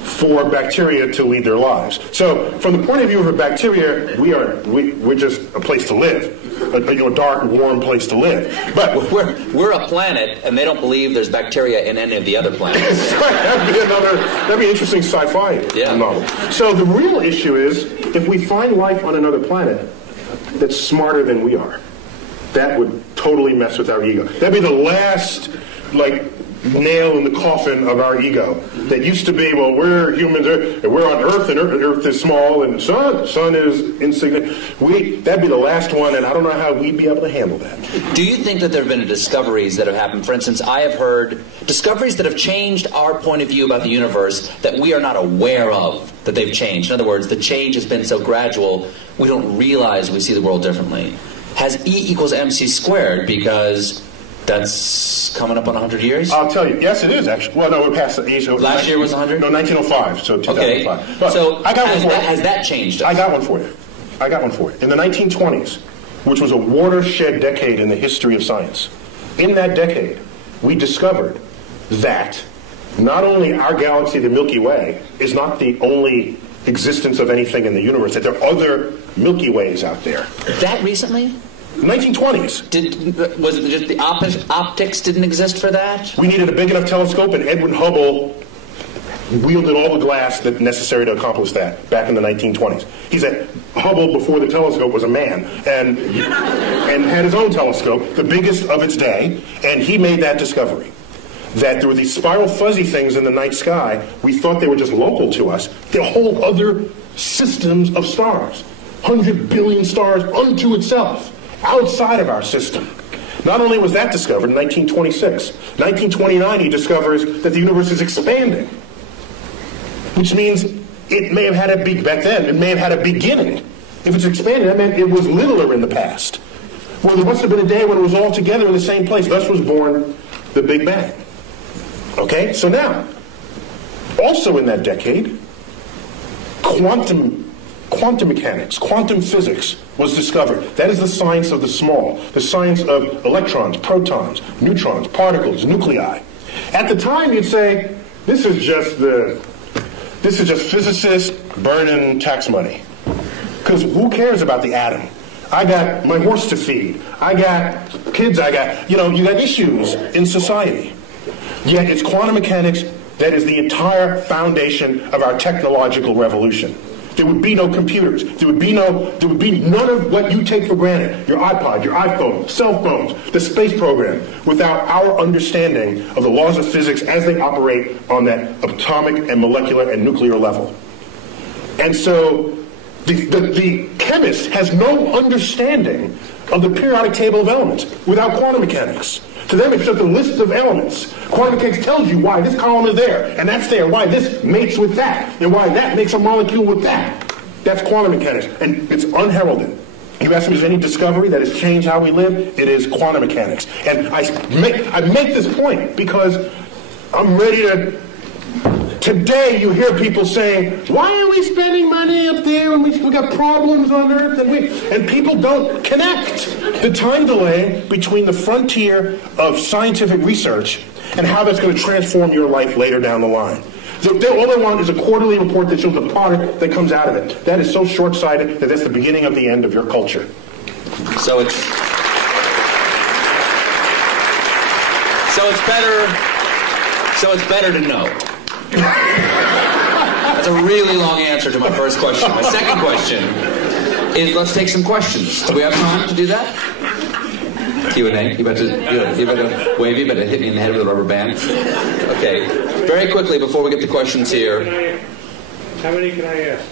for bacteria to lead their lives. So from the point of view of a bacteria, we're just a place to live. A dark, warm place to live. But we're a planet, and they don't believe there's bacteria in any of the other planets. that'd be an interesting sci-fi novel. So the real issue is, if we find life on another planet that's smarter than we are, that would totally mess with our ego. That'd be the last, nail in the coffin of our ego. That used to be, well, we're humans, and we're on Earth, and Earth is small, and Sun is insignificant. That'd be the last one, and I don't know how we'd be able to handle that. Do you think that there have been discoveries that have happened? For instance, I have heard discoveries that have changed our point of view about the universe that we are not aware of, that they've changed. In other words, the change has been so gradual, we don't realize we see the world differently. Has E equals MC squared, because that's coming up on 100 years? I'll tell you. Yes, it is, actually. Well, no, we're past the age. Last year was 100? No, 1905, so 2005. Okay. But so I got one for you. Has that changed us? I got one for you. In the 1920s, which was a watershed decade in the history of science, in that decade, we discovered that not only our galaxy, the Milky Way, is not the only existence of anything in the universe, that there are other Milky Ways out there. That recently? 1920s. Was it just the optics didn't exist for that? We needed a big enough telescope, and Edwin Hubble wielded all the glass that's necessary to accomplish that back in the 1920s. He said Hubble, before the telescope, was a man and had his own telescope, the biggest of its day, and he made that discovery. That there were these spiral fuzzy things in the night sky. We thought they were just local to us. They're whole other systems of stars. 100 billion stars unto itself, outside of our system. Not only was that discovered in 1926, 1929 he discovers that the universe is expanding, which means it may have had a back then, it may have had a beginning. If it's expanding, that meant it was littler in the past. Well, there must have been a day when it was all together in the same place. Thus was born the Big Bang. Okay, so now, also in that decade, quantum mechanics, quantum physics was discovered. That is the science of the small, the science of electrons, protons, neutrons, particles, nuclei. At the time, you'd say, this is just physicists burning tax money. Because who cares about the atom? I got my horse to feed. I got kids. You got issues in society. Yet it's quantum mechanics that is the entire foundation of our technological revolution. There would be no computers. There would be none of what you take for granted. Your iPod, your iPhone, cell phones, the space program, without our understanding of the laws of physics as they operate on that atomic and molecular and nuclear level. And so the chemist has no understanding of the periodic table of elements without quantum mechanics. To them, it's just a list of elements. Quantum mechanics tells you why this column is there, and that's there, why this mates with that, and why that makes a molecule with that. That's quantum mechanics, and it's unheralded. You ask me, is there any discovery that has changed how we live? It is quantum mechanics. And I make this point because I'm ready to... Today, you hear people saying, why are we spending money up there when we got problems on Earth? And people don't connect the time delay between the frontier of scientific research and how that's going to transform your life later down the line. All they want is a quarterly report that shows the product that comes out of it. That is so short-sighted that that's the beginning of the end of your culture. So So it's better to know. That's a really long answer to my first question. My second question is, let's take some questions. Do we have time to do that? Q&A? You about to wave? You about to hit me in the head with a rubber band? Okay. Very quickly, before we get to questions here. How many can I ask?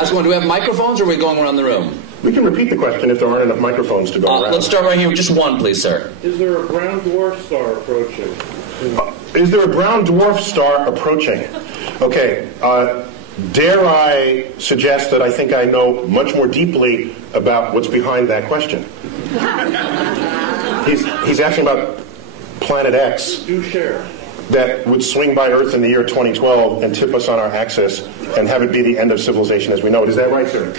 Ask one. Do we have microphones, or are we going around the room? We can repeat the question if there aren't enough microphones to go around. Let's start right here with just one, please, sir. Is there a brown dwarf star approaching? Is there a brown dwarf star approaching? Okay. Dare I suggest that I think I know much more deeply about what's behind that question? He's asking about Planet X. Do share. That would swing by Earth in the year 2012 and tip us on our axis and have it be the end of civilization as we know it. Is that right, sir?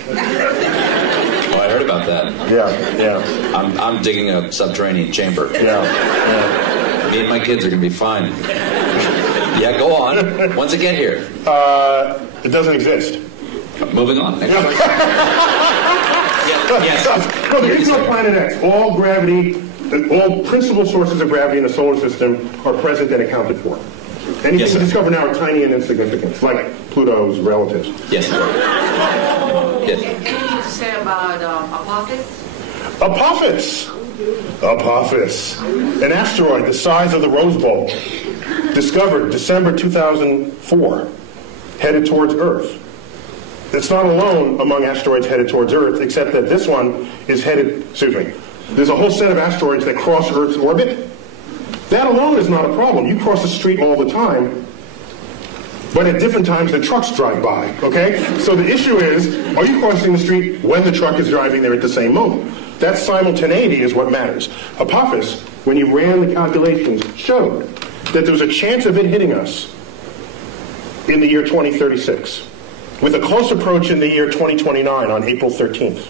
Well, I heard about that. Yeah. I'm digging a subterranean chamber. Yeah. Me and my kids are going to be fine. Yeah, go on. Once it get here. It doesn't exist. Moving on. Next question. Yes. No, there is no Planet X. All gravity, all principal sources of gravity in the solar system are present and accounted for. Anything we discover now are tiny and insignificant, like Pluto's relatives. Yes. Can you say about Apophis? Apophis. An asteroid the size of the Rose Bowl. Discovered December 2004. Headed towards Earth. It's not alone among asteroids headed towards Earth, except that this one is headed, there's a whole set of asteroids that cross Earth's orbit. That alone is not a problem. You cross the street all the time, but at different times the trucks drive by, okay? So the issue is, are you crossing the street when the truck is driving there at the same moment? That simultaneity is what matters. Apophis, when you ran the calculations, showed that there was a chance of it hitting us in the year 2036, with a close approach in the year 2029 on April 13th.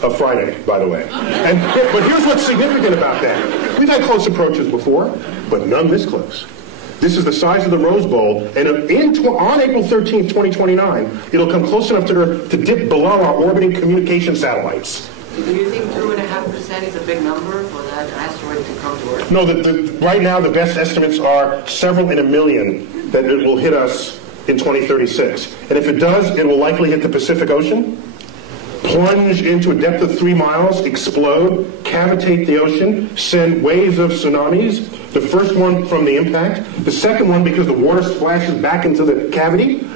A Friday, by the way. But here's what's significant about that. We've had close approaches before, but none this close. This is the size of the Rose Bowl, and on April 13th, 2029, it'll come close enough to Earth to dip below our orbiting communication satellites. Do you think 2.5% is a big number for that asteroid to come to Earth? No, right now the best estimates are several in a million that it will hit us in 2036. And if it does, it will likely hit the Pacific Ocean, plunge into a depth of 3 miles, explode, cavitate the ocean, send waves of tsunamis. The first one from the impact. The second one, because the water splashes back into the cavity,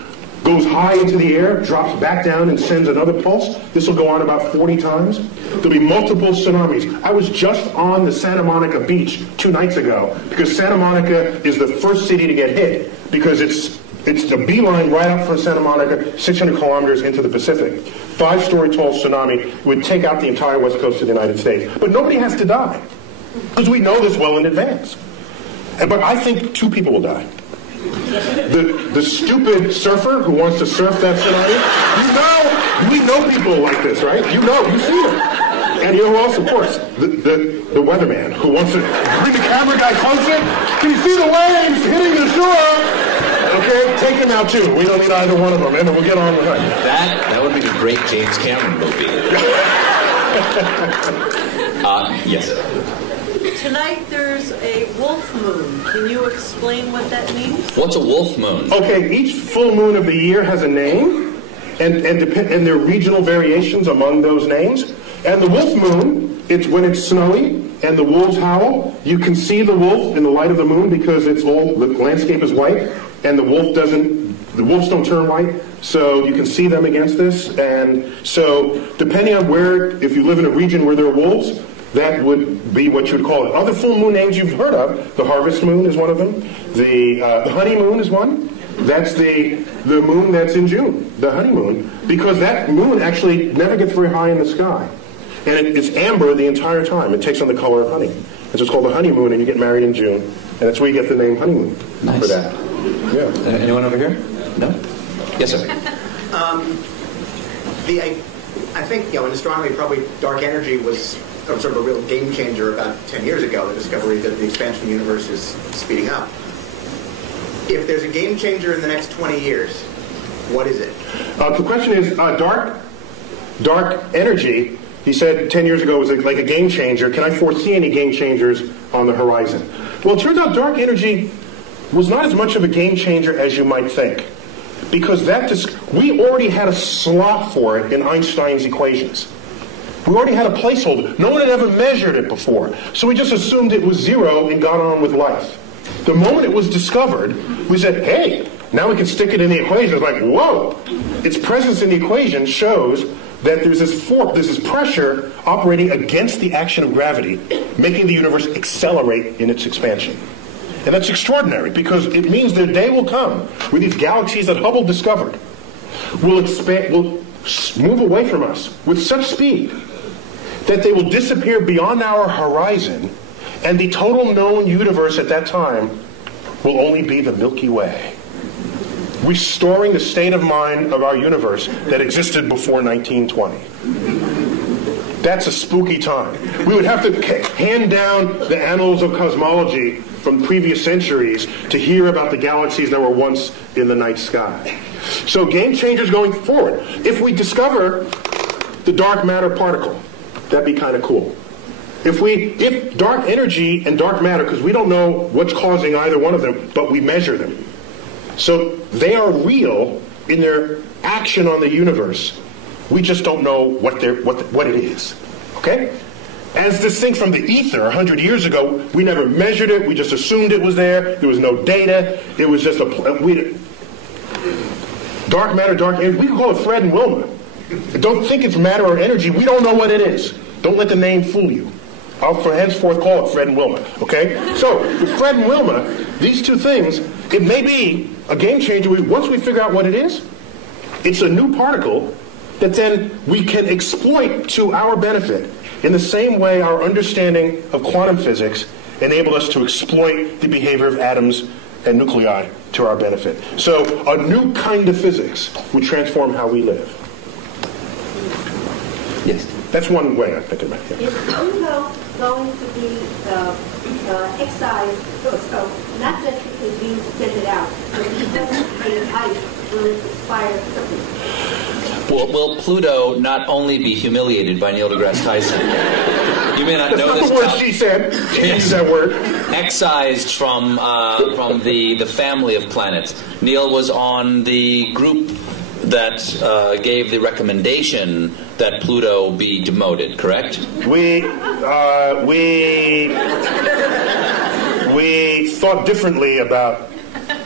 goes high into the air, drops back down, and sends another pulse. This will go on about 40 times. There'll be multiple tsunamis. I was just on the Santa Monica beach 2 nights ago, because Santa Monica is the first city to get hit, because it's the beeline right up from Santa Monica, 600 kilometers into the Pacific. 5-story tall tsunami would take out the entire west coast of the United States. But nobody has to die, because we know this well in advance. But I think 2 people will die. The stupid surfer who wants to surf that tsunami, we know people like this, right? You see them. And you know who else? Of course, the weatherman who wants to bring the camera guy closer. Can you see the waves hitting the shore? Okay, take him out too. We don't need either one of them, and then we'll get on with it. That would be a great James Cameron movie. Yes. Tonight there's a wolf moon. Can you explain what that means? What's a wolf moon? Okay, each full moon of the year has a name, and there are regional variations among those names. And the wolf moon, it's when it's snowy and the wolves howl. You can see the wolf in the light of the moon because the landscape is white, and the wolves don't turn white, so you can see them against this. And so depending on if you live in a region where there are wolves, that would be what you would call it. Other full moon names you've heard of, the harvest moon is one of them. The honeymoon is one. That's the moon that's in June, the honeymoon, because that moon actually never gets very high in the sky. And it's amber the entire time. It takes on the color of honey. And so it's called the honeymoon, and you get married in June. And that's where you get the name honeymoon for that. Yeah. Anyone over here? No? Yes, sir. I think, in astronomy, probably dark energy was sort of a real game changer about 10 years ago, the discovery that the expansion of the universe is speeding up. If there's a game changer in the next 20 years, what is it? The question is, dark energy He said 10 years ago it was like a game changer. Can I foresee any game changers on the horizon? Well, it turns out dark energy was not as much of a game changer as you might think, because we already had a slot for it in Einstein's equations. We already had a placeholder. No one had ever measured it before, so we just assumed it was zero and got on with life. The moment it was discovered, we said, hey, now we can stick it in the equation. It's like, whoa! Its presence in the equation shows that there's this force, there's this pressure operating against the action of gravity, making the universe accelerate in its expansion. And that's extraordinary, because it means the day will come where these galaxies that Hubble discovered will move away from us with such speed that they will disappear beyond our horizon, and the total known universe at that time will only be the Milky Way, restoring the state of mind of our universe that existed before 1920. That's a spooky time. We would have to hand down the annals of cosmology from previous centuries to hear about the galaxies that were once in the night sky. So game changers going forward. If we discover the dark matter particle, that'd be kind of cool. If dark energy and dark matter, because we don't know what's causing either one of them, but we measure them. So they are real in their action on the universe. We just don't know what it is. Okay? As distinct from the ether 100 years ago, we never measured it. We just assumed it was there. There was no data. It was just dark matter, dark energy. We can call it Fred and Wilma. Don't think it's matter or energy. We don't know what it is. Don't let the name fool you. I'll henceforth call it Fred and Wilma. Okay? So, with Fred and Wilma, these two things, it may be a game changer. Once we figure out what it is, it's a new particle that then we can exploit to our benefit in the same way our understanding of quantum physics enabled us to exploit the behavior of atoms and nuclei to our benefit. So a new kind of physics would transform how we live. Yes, that's one way I think about it. Is Pluto going to be excised, so not just because we send it out, but because the ice will expire? Will Pluto not only be humiliated by Neil deGrasse Tyson? You may not know this. That's not the word she said. She used that word. Excised from the family of planets. Neil was on the group that gave the recommendation that Pluto be demoted, correct? We thought differently about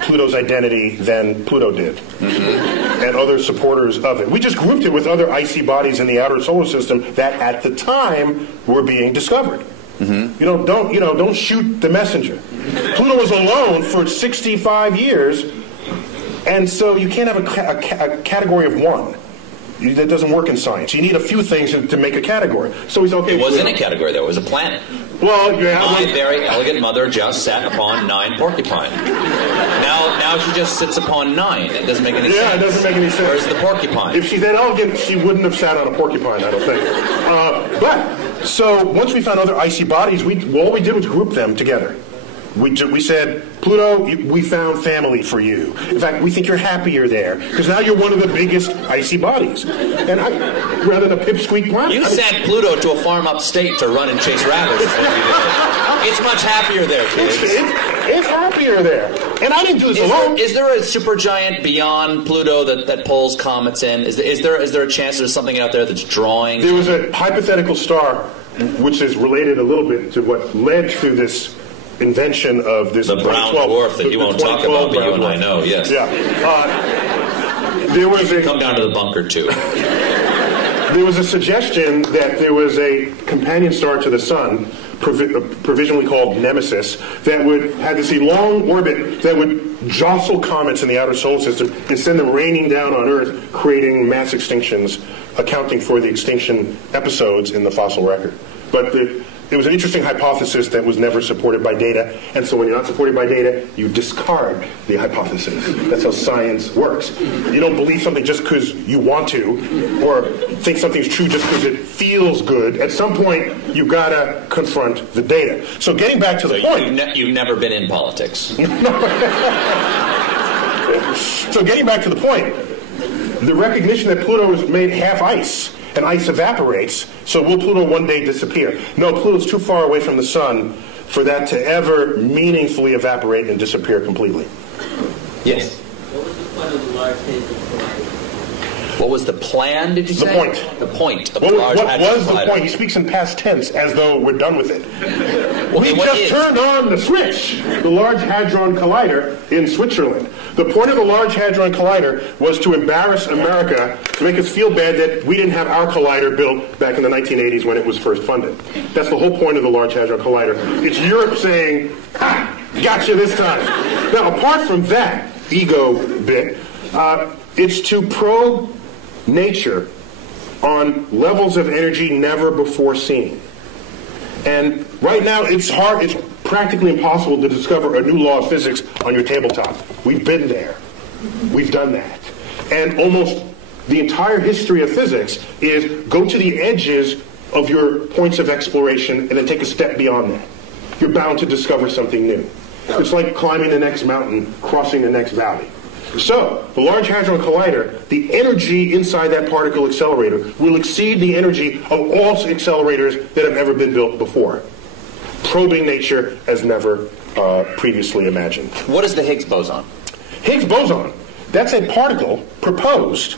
Pluto's identity than Pluto did, and other supporters of it. We just grouped it with other icy bodies in the outer solar system that, at the time, were being discovered. Don't shoot the messenger. Pluto was alone for 65 years, and so you can't have a category of one. That doesn't work in science. You need a few things to make a category. So he's okay. It wasn't a category, though. It was a planet. Well, yeah. My very elegant mother just sat upon 9 porcupine. Now she just sits upon 9. It doesn't make any sense. Yeah, it doesn't make any sense. Where's the porcupine? If she's that elegant, she wouldn't have sat on a porcupine, I don't think. So once we found other icy bodies, all we did was group them together. We said, Pluto, we found family for you. In fact, we think you're happier there, because now you're one of the biggest icy bodies. And rather than a pipsqueak planet. You sent Pluto to a farm upstate to run and chase rabbits. It's much happier there, kids. It's happier there. And I didn't do this alone. Is there a supergiant beyond Pluto that pulls comets in? Is there a chance there's something out there that's drawing? There was a hypothetical star, which is related a little bit to what led to this invention of this the brown dwarf that you won't talk about, but you and I know. Yes. Yeah. There was come down to the bunker too. There was a suggestion that there was a companion star to the Sun, provisionally called Nemesis, that would have this long orbit that would jostle comets in the outer solar system and send them raining down on Earth, creating mass extinctions, accounting for the extinction episodes in the fossil record. But it was an interesting hypothesis that was never supported by data, and so when you're not supported by data, you discard the hypothesis. That's how science works. You don't believe something just because you want to, or think something's true just because it feels good. At some point, you've got to confront the data. So getting back to the point... You've never been in politics. So getting back to the point, the recognition that Pluto was made half ice, and ice evaporates, so will Pluto one day disappear? No, Pluto's too far away from the sun for that to ever meaningfully evaporate and disappear completely. Yes? What was the point of the Large Hadron Collider? What was the plan, did you say? The point. The point of What the Large Hadron was the Collider. point? He speaks in past tense as though we're done with it. Okay, We what just is? turned on the switch, the Large Hadron Collider in Switzerland. The point of the Large Hadron Collider was to embarrass America, to make us feel bad that we didn't have our collider built back in the 1980s when it was first funded. That's the whole point of the Large Hadron Collider. It's Europe saying, "Ha! Gotcha this time." Now, apart from that ego bit, it's to probe nature on levels of energy never before seen. And right now, it's hard, it's practically impossible to discover a new law of physics on your tabletop. We've been there. We've done that. And almost the entire history of physics is go to the edges of your points of exploration and then take a step beyond that. You're bound to discover something new. It's like climbing the next mountain, crossing the next valley. So, the Large Hadron Collider, the energy inside that particle accelerator will exceed the energy of all accelerators that have ever been built before, probing nature as never previously imagined. What is the Higgs boson? Higgs boson, that's a particle proposed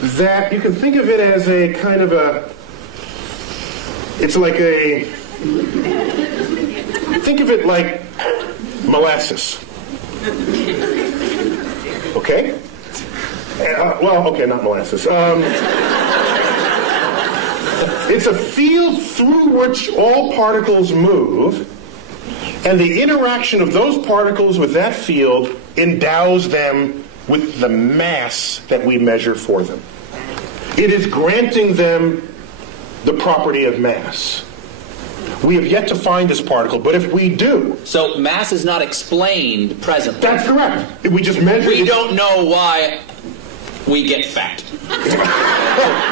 that you can think of it as a kind of a, it's like a, think of it like molasses. Okay? Well, okay, not molasses. It's a field through which all particles move, and the interaction of those particles with that field endows them with the mass that we measure for them. It is granting them the property of mass. We have yet to find this particle, but if we do... So mass is not explained presently. That's correct. We just measure... We don't know why we get fat.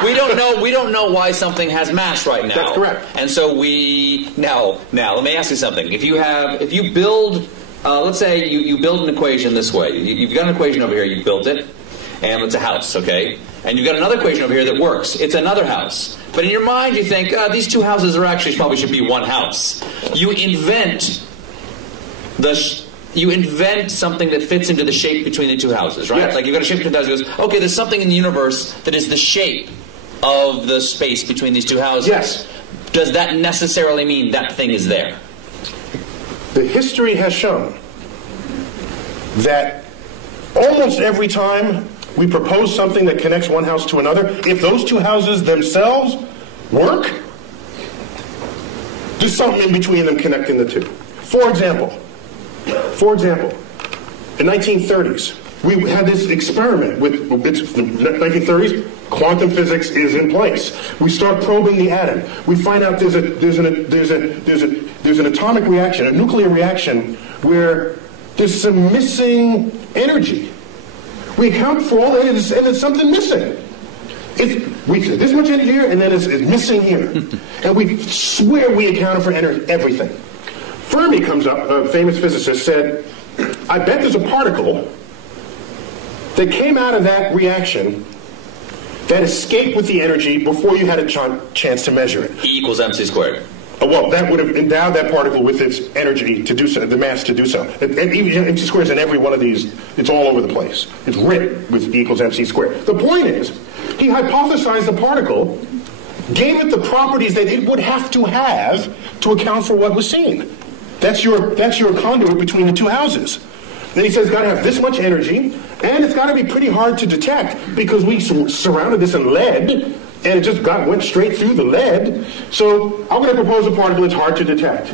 we don't know why something has mass right now. That's correct. And so we... Now, let me ask you something. If you build... let's say you build an equation this way. You've got an equation over here, you built it, and it's a house, okay? And you've got another equation over here that works. It's another house. But in your mind, you think, these two houses are actually probably should be one house. You invent something that fits into the shape between the two houses, right? Yes. Like you've got a shape between the two houses. Goes, okay, there's something in the universe that is the shape of the space between these two houses. Yes. Does that necessarily mean that thing is there? The history has shown that almost every time we propose something that connects one house to another, if those two houses themselves work, there's something in between them connecting the two. For example, in 1930s, we had this experiment with, it's the 1930s, quantum physics is in place. We start probing the atom. We find out there's an atomic reaction, a nuclear reaction, where there's some missing energy. We account for all that, and there's something missing. We say this much energy here, and then it's missing here. And we swear we accounted for everything. Fermi comes up, a famous physicist, said, I bet there's a particle that came out of that reaction that escaped with the energy before you had a chance to measure it. E equals mc squared. Well, that would have endowed that particle with its energy to do so, the mass to do so. And even MC squares in every one of these, it's all over the place. It's written with E equals MC squared. The point is, he hypothesized the particle, gave it the properties that it would have to account for what was seen. That's your conduit between the two houses. Then he says it's got to have this much energy, and it's got to be pretty hard to detect because we surrounded this in lead, and it just went straight through the lead. So I'm going to propose a particle that's hard to detect.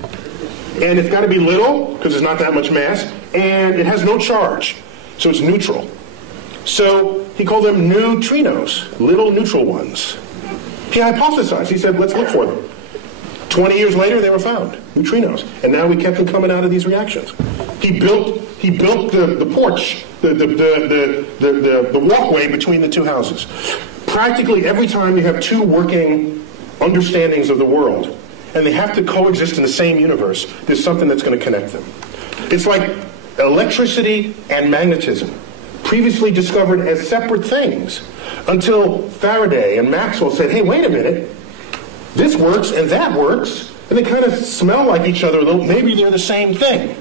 And it's got to be little, because there's not that much mass, and it has no charge, so it's neutral. So he called them neutrinos, little neutral ones. He hypothesized. He said, let's look for them. 20 years later, they were found, neutrinos. And now we kept them coming out of these reactions. He built the porch, the walkway between the two houses. Practically every time you have two working understandings of the world, and they have to coexist in the same universe, there's something that's going to connect them. It's like electricity and magnetism, previously discovered as separate things, until Faraday and Maxwell said, hey, wait a minute, this works and that works, and they kind of smell like each other a little. Maybe they're the same thing.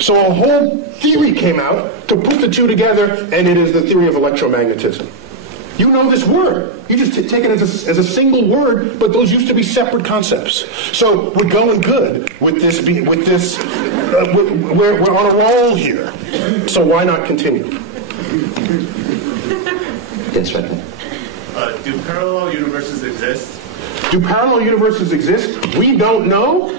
So a whole theory came out to put the two together, and it is the theory of electromagnetism. You know this word. You just take it as a single word, but those used to be separate concepts. So we're going good with this. We're on a roll here. So why not continue? Yes, right there. Do parallel universes exist? Do parallel universes exist? We don't know.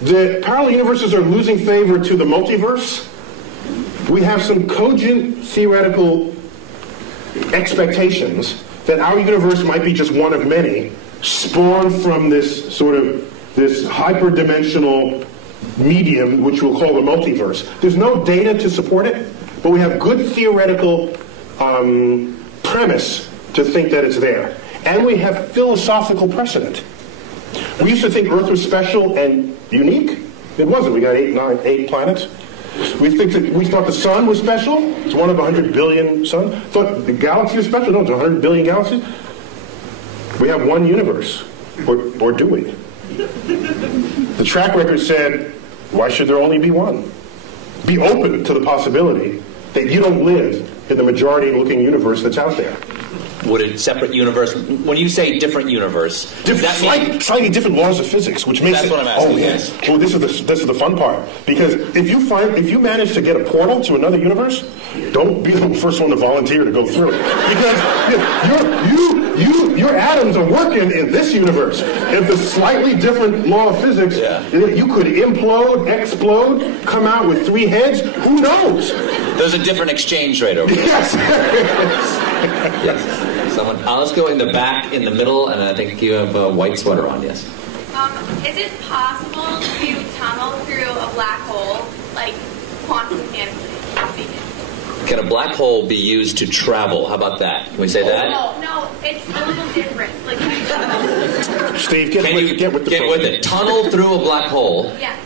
The parallel universes are losing favor to the multiverse. We have some cogent theoretical expectations that our universe might be just one of many, spawned from this sort of this hyperdimensional medium, which we'll call the multiverse. There's no data to support it, but we have good theoretical premise to think that it's there. And we have philosophical precedent. We used to think Earth was special and unique. It wasn't. We got 8 planets. We thought the sun was special. It's one of 100 billion suns. Thought the galaxy was special. No, it's 100 billion galaxies. We have one universe. Or do we? The track record said, why should there only be one? Be open to the possibility that you don't live in the majority-looking universe that's out there. Would a separate universe, when you say different universe, slightly different laws of physics, which makes that's what I'm asking. Oh, yes. Well, this is the fun part, because if you manage to get a portal to another universe, don't be the first one to volunteer to go through it, because your atoms are working in this universe. If the slightly different law of physics, you could implode, explode, come out with 3 heads. Who knows? There's a different exchange rate over there. Yes. Yes. Someone, let's go in the back, in the middle, and I think you have a white sweater on, yes. Is it possible to tunnel through a black hole, like quantum mechanically? Can a black hole be used to travel? How about that? Can we say that? No, it's a little different. Like, Steve, get with it. Tunnel through a black hole. Yes.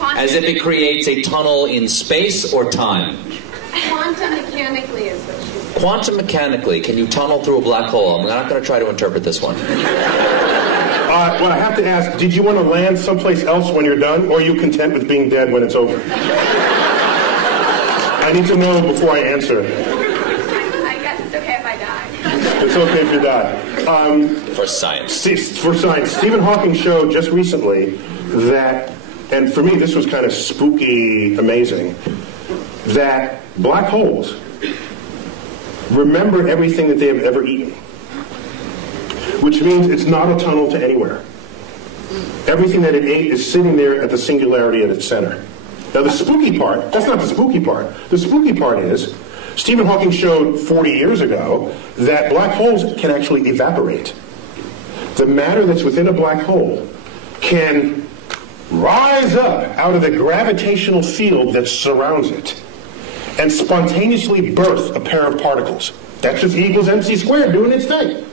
As if it creates a tunnel in space or time. Quantum mechanically is what she said. Quantum mechanically, can you tunnel through a black hole? I'm not going to try to interpret this one. Well, I have to ask, did you want to land someplace else when you're done, or are you content with being dead when it's over? I need to know before I answer. I guess it's okay if I die. It's okay if you die. For science. For science. Stephen Hawking showed just recently that, and for me this was kind of spooky amazing, that black holes remember everything that they have ever eaten. Which means it's not a tunnel to anywhere. Everything that it ate is sitting there at the singularity at its center. Now the spooky part, that's not the spooky part. The spooky part is, Stephen Hawking showed 40 years ago that black holes can actually evaporate. The matter that's within a black hole can rise up out of the gravitational field that surrounds it and spontaneously birth a pair of particles. That's just E equals mc squared doing its thing.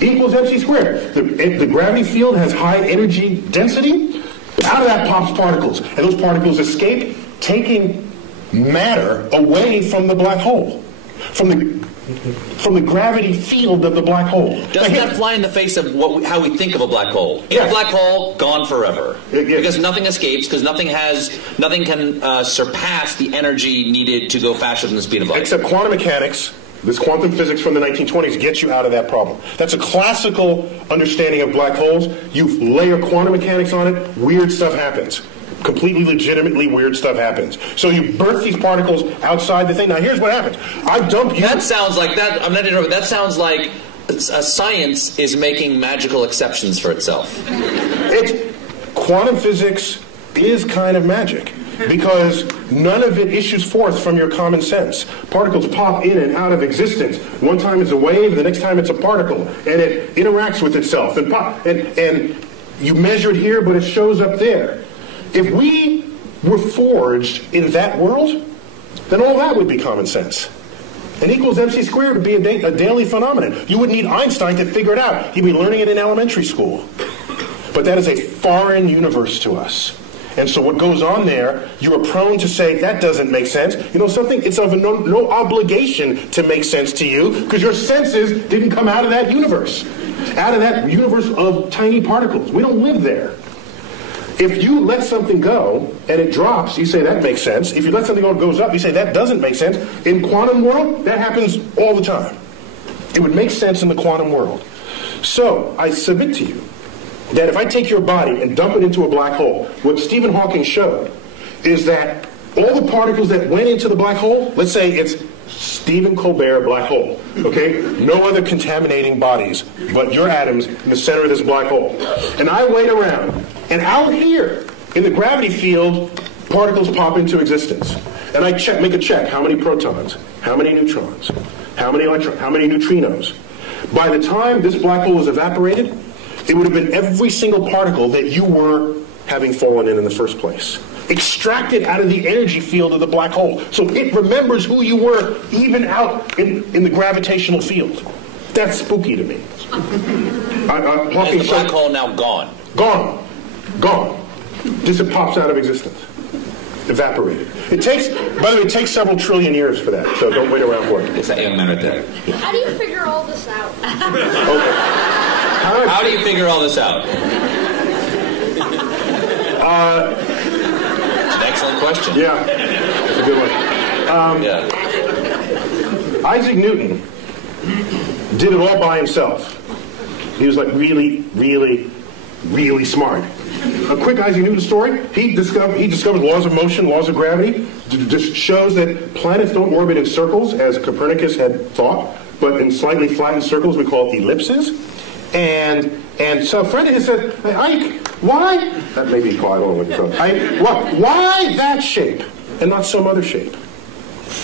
E equals mc squared. The gravity field has high energy density. Out of that pops particles. And those particles escape, taking matter away from the black hole. From the gravity field of the black hole. Doesn't that fly in the face of how we think of a black hole? In a black hole, gone forever. Because nothing escapes, because nothing can surpass the energy needed to go faster than the speed of light. Except quantum mechanics. This quantum physics from the 1920s gets you out of that problem. That's a classical understanding of black holes. You layer quantum mechanics on it, weird stuff happens. Completely legitimately weird stuff happens. So you birth these particles outside the thing. Now here's what happens. I dump you. That sounds like that. I'm not interrupting. That sounds like science is making magical exceptions for itself. Quantum physics is kind of magic. Because none of it issues forth from your common sense. Particles pop in and out of existence. One time it's a wave, the next time it's a particle. And it interacts with itself. And you measure it here, but it shows up there. If we were forged in that world, then all that would be common sense. N equals mc squared would be a daily phenomenon. You wouldn't need Einstein to figure it out. He'd be learning it in elementary school. But that is a foreign universe to us. And so what goes on there, you are prone to say, that doesn't make sense. You know something? It's of no obligation to make sense to you, because your senses didn't come out of that universe. Out of that universe of tiny particles. We don't live there. If you let something go and it drops, you say that makes sense. If you let something go and it goes up, you say that doesn't make sense. In quantum world, that happens all the time. It would make sense in the quantum world. So, I submit to you that if I take your body and dump it into a black hole, what Stephen Hawking showed is that all the particles that went into the black hole, let's say it's Stephen Colbert black hole, okay? No other contaminating bodies but your atoms in the center of this black hole. And I wait around, and out here, in the gravity field, particles pop into existence. And I make a check, how many protons, how many neutrons, how many electrons, how many neutrinos. By the time this black hole is evaporated, it would have been every single particle that you were having fallen in the first place. Extracted out of the energy field of the black hole. So it remembers who you were even out in the gravitational field. That's spooky to me. Is the black hole now gone? Gone. Gone. Just it pops out of existence. Evaporated. It takes, by the way, it takes several trillion years for that, so don't wait around for it. It's that young man right there. How do you figure all this out? Okay. How do you figure all this out? It's an excellent question. Yeah, that's a good one. Isaac Newton did it all by himself. He was like really, really, really smart. A quick Isaac Newton story. He discovered laws of motion, laws of gravity. Just shows that planets don't orbit in circles, as Copernicus had thought, but in slightly flattened circles we call ellipses. And so a friend of his said, Ike, why? That may be called, I don't know what you call it. Why that shape and not some other shape?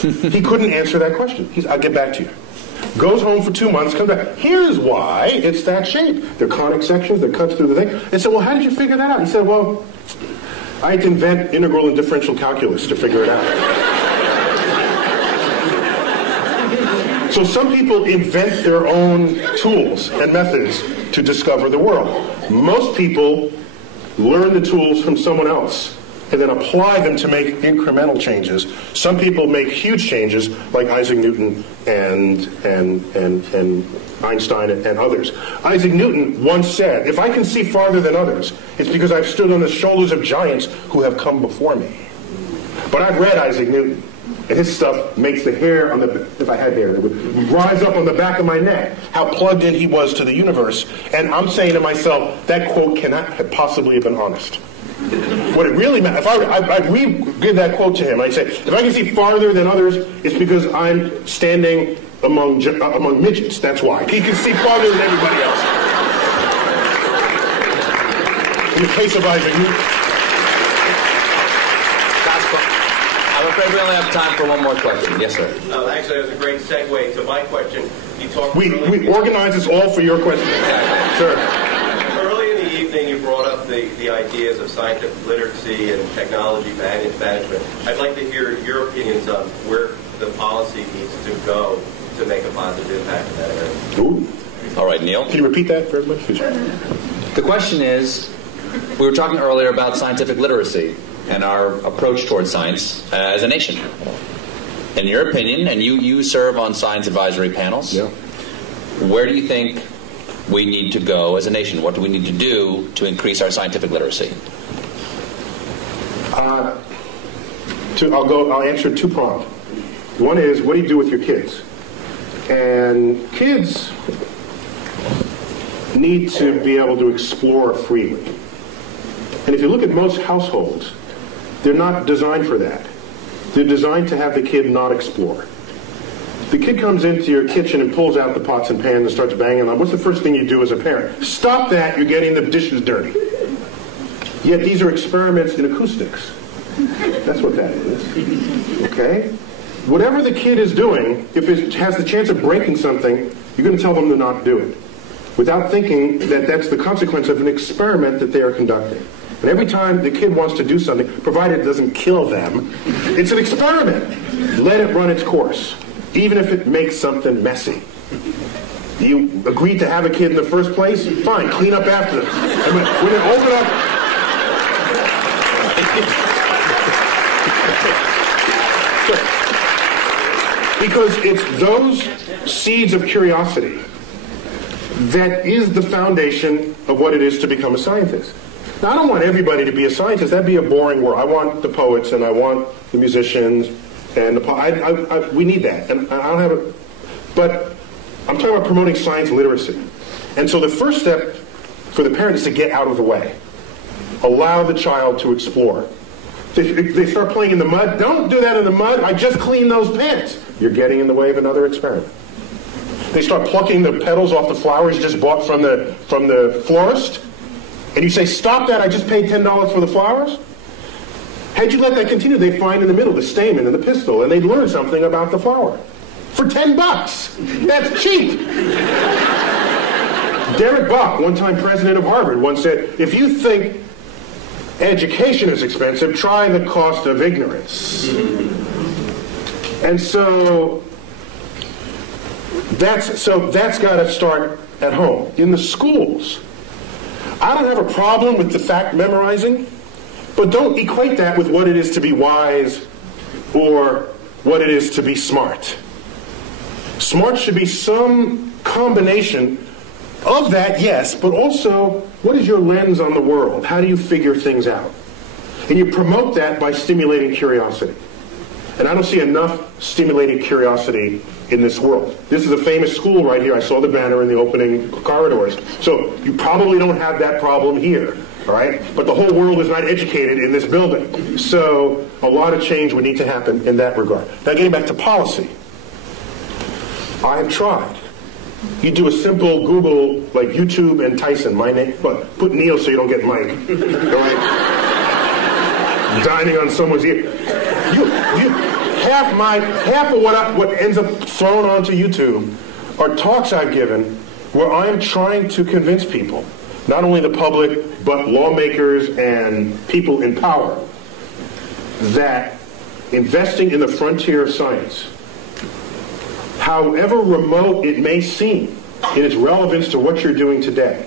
He couldn't answer that question. I'll get back to you. Goes home for 2 months, comes back. Here's why it's that shape. They're conic sections, they're cuts through the thing. And said, well, how did you figure that out? He said, well, I had to invent integral and differential calculus to figure it out. So some people invent their own tools and methods to discover the world. Most people learn the tools from someone else and then apply them to make incremental changes. Some people make huge changes, like Isaac Newton and Einstein and others. Isaac Newton once said, if I can see farther than others, it's because I've stood on the shoulders of giants who have come before me. But I've read Isaac Newton, and his stuff makes the hair on the, if I had hair, it would rise up on the back of my neck, how plugged in he was to the universe. And I'm saying to myself, that quote cannot have possibly have been honest. What it really meant, if I re-give that quote to him, I say, if I can see farther than others, it's because I'm standing among midgets. That's why. He can see farther than everybody else. In the case of Isaac Newton. I'm afraid we only have time for one more question. Yes, sir. Actually, that was a great segue to my question. You talked. We organize this all for your question. Sure. Early in the evening, you brought up the ideas of scientific literacy and technology management. I'd like to hear your opinions on where the policy needs to go to make a positive impact in that area. Ooh. All right, Neil. Can you repeat that for everybody? The question is, we were talking earlier about scientific literacy and our approach towards science as a nation. In your opinion, and you serve on science advisory panels, where do you think we need to go as a nation? What do we need to do to increase our scientific literacy? I'll answer two-pronged. One is, what do you do with your kids? And kids need to be able to explore freely. And if you look at most households, they're not designed for that. They're designed to have the kid not explore. The kid comes into your kitchen and pulls out the pots and pans and starts banging on. What's the first thing you do as a parent? Stop that, you're getting the dishes dirty. Yet these are experiments in acoustics. That's what that is. Okay? Whatever the kid is doing, if it has the chance of breaking something, you're going to tell them to not do it, without thinking that that's the consequence of an experiment that they are conducting. And every time the kid wants to do something, provided it doesn't kill them, it's an experiment. Let it run its course, even if it makes something messy. You agreed to have a kid in the first place? Fine, clean up after them. And when it open up... Because it's those seeds of curiosity that is the foundation of what it is to become a scientist. Now, I don't want everybody to be a scientist. That'd be a boring world. I want the poets, and I want the musicians, and we need that. And I don't have it. But I'm talking about promoting science literacy. And so the first step for the parent is to get out of the way. Allow the child to explore. They start playing in the mud. Don't do that in the mud. I just cleaned those pants. You're getting in the way of another experiment. They start plucking the petals off the flowers you just bought from the florist. And you say, stop that, I just paid $10 for the flowers. Had you let that continue, they'd find in the middle the stamen and the pistil, and they'd learn something about the flower. For $10. That's cheap. Derek Bach, one-time president of Harvard, once said, if you think education is expensive, try the cost of ignorance. And so that's got to start at home. In the schools, I don't have a problem with the fact memorizing, but don't equate that with what it is to be wise or what it is to be smart. Smart should be some combination of that, yes, but also what is your lens on the world? How do you figure things out? And you promote that by stimulating curiosity. And I don't see enough stimulating curiosity in this world. This is a famous school right here. I saw the banner in the opening corridors. So you probably don't have that problem here, all right? But the whole world is not educated in this building. So a lot of change would need to happen in that regard. Now getting back to policy. I have tried. You do a simple Google, like YouTube and Tyson, my name, but put Neil so you don't get Mike. All right? Dining on someone's ear. Half of what ends up thrown onto YouTube are talks I've given where I'm trying to convince people, not only the public, but lawmakers and people in power, that investing in the frontier of science, however remote it may seem in its relevance to what you're doing today,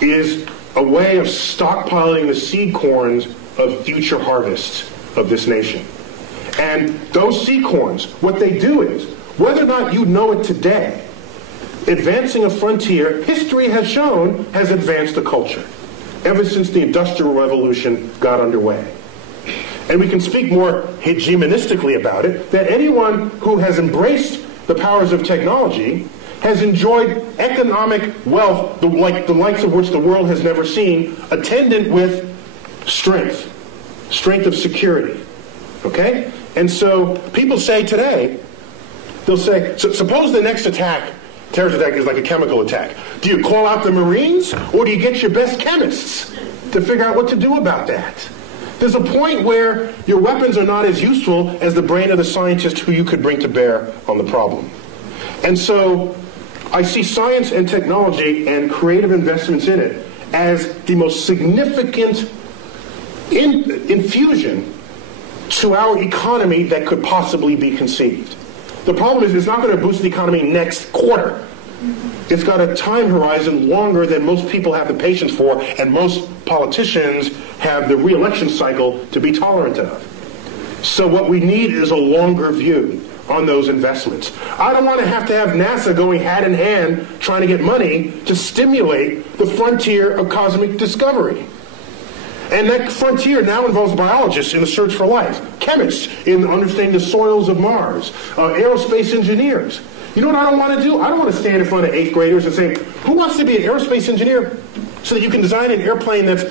is a way of stockpiling the seed corns of future harvests of this nation. And those seed corns, what they do is, whether or not you know it today, advancing a frontier, history has shown, has advanced a culture ever since the Industrial Revolution got underway. And we can speak more hegemonistically about it, that anyone who has embraced the powers of technology has enjoyed economic wealth, the likes of which the world has never seen, attendant with strength of security. Okay? And so people say today, they'll say, so suppose the next terrorist attack is like a chemical attack. Do you call out the Marines, or do you get your best chemists to figure out what to do about that? There's a point where your weapons are not as useful as the brain of the scientist who you could bring to bear on the problem. And so I see science and technology and creative investments in it as the most significant infusion to our economy that could possibly be conceived. The problem is it's not going to boost the economy next quarter. It's got a time horizon longer than most people have the patience for, and most politicians have the re-election cycle to be tolerant of. So what we need is a longer view on those investments. I don't want to have NASA going hand in hand trying to get money to stimulate the frontier of cosmic discovery. And that frontier now involves biologists in the search for life, chemists in understanding the soils of Mars, aerospace engineers. You know what I don't want to do? I don't want to stand in front of 8th graders and say, who wants to be an aerospace engineer so that you can design an airplane that's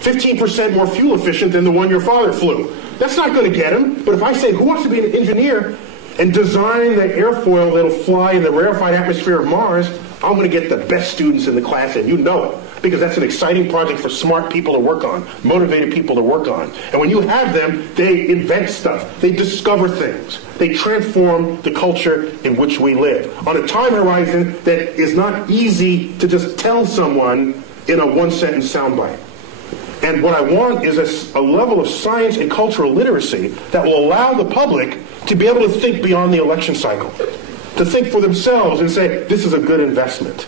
15% more fuel efficient than the one your father flew? That's not going to get them. But if I say, who wants to be an engineer and design the airfoil that'll fly in the rarefied atmosphere of Mars, I'm going to get the best students in the class, and you know it. Because that's an exciting project for smart people to work on, motivated people to work on. And when you have them, they invent stuff. They discover things. They transform the culture in which we live on a time horizon that is not easy to just tell someone in a one-sentence soundbite. And what I want is a level of science and cultural literacy that will allow the public to be able to think beyond the election cycle, to think for themselves and say, this is a good investment.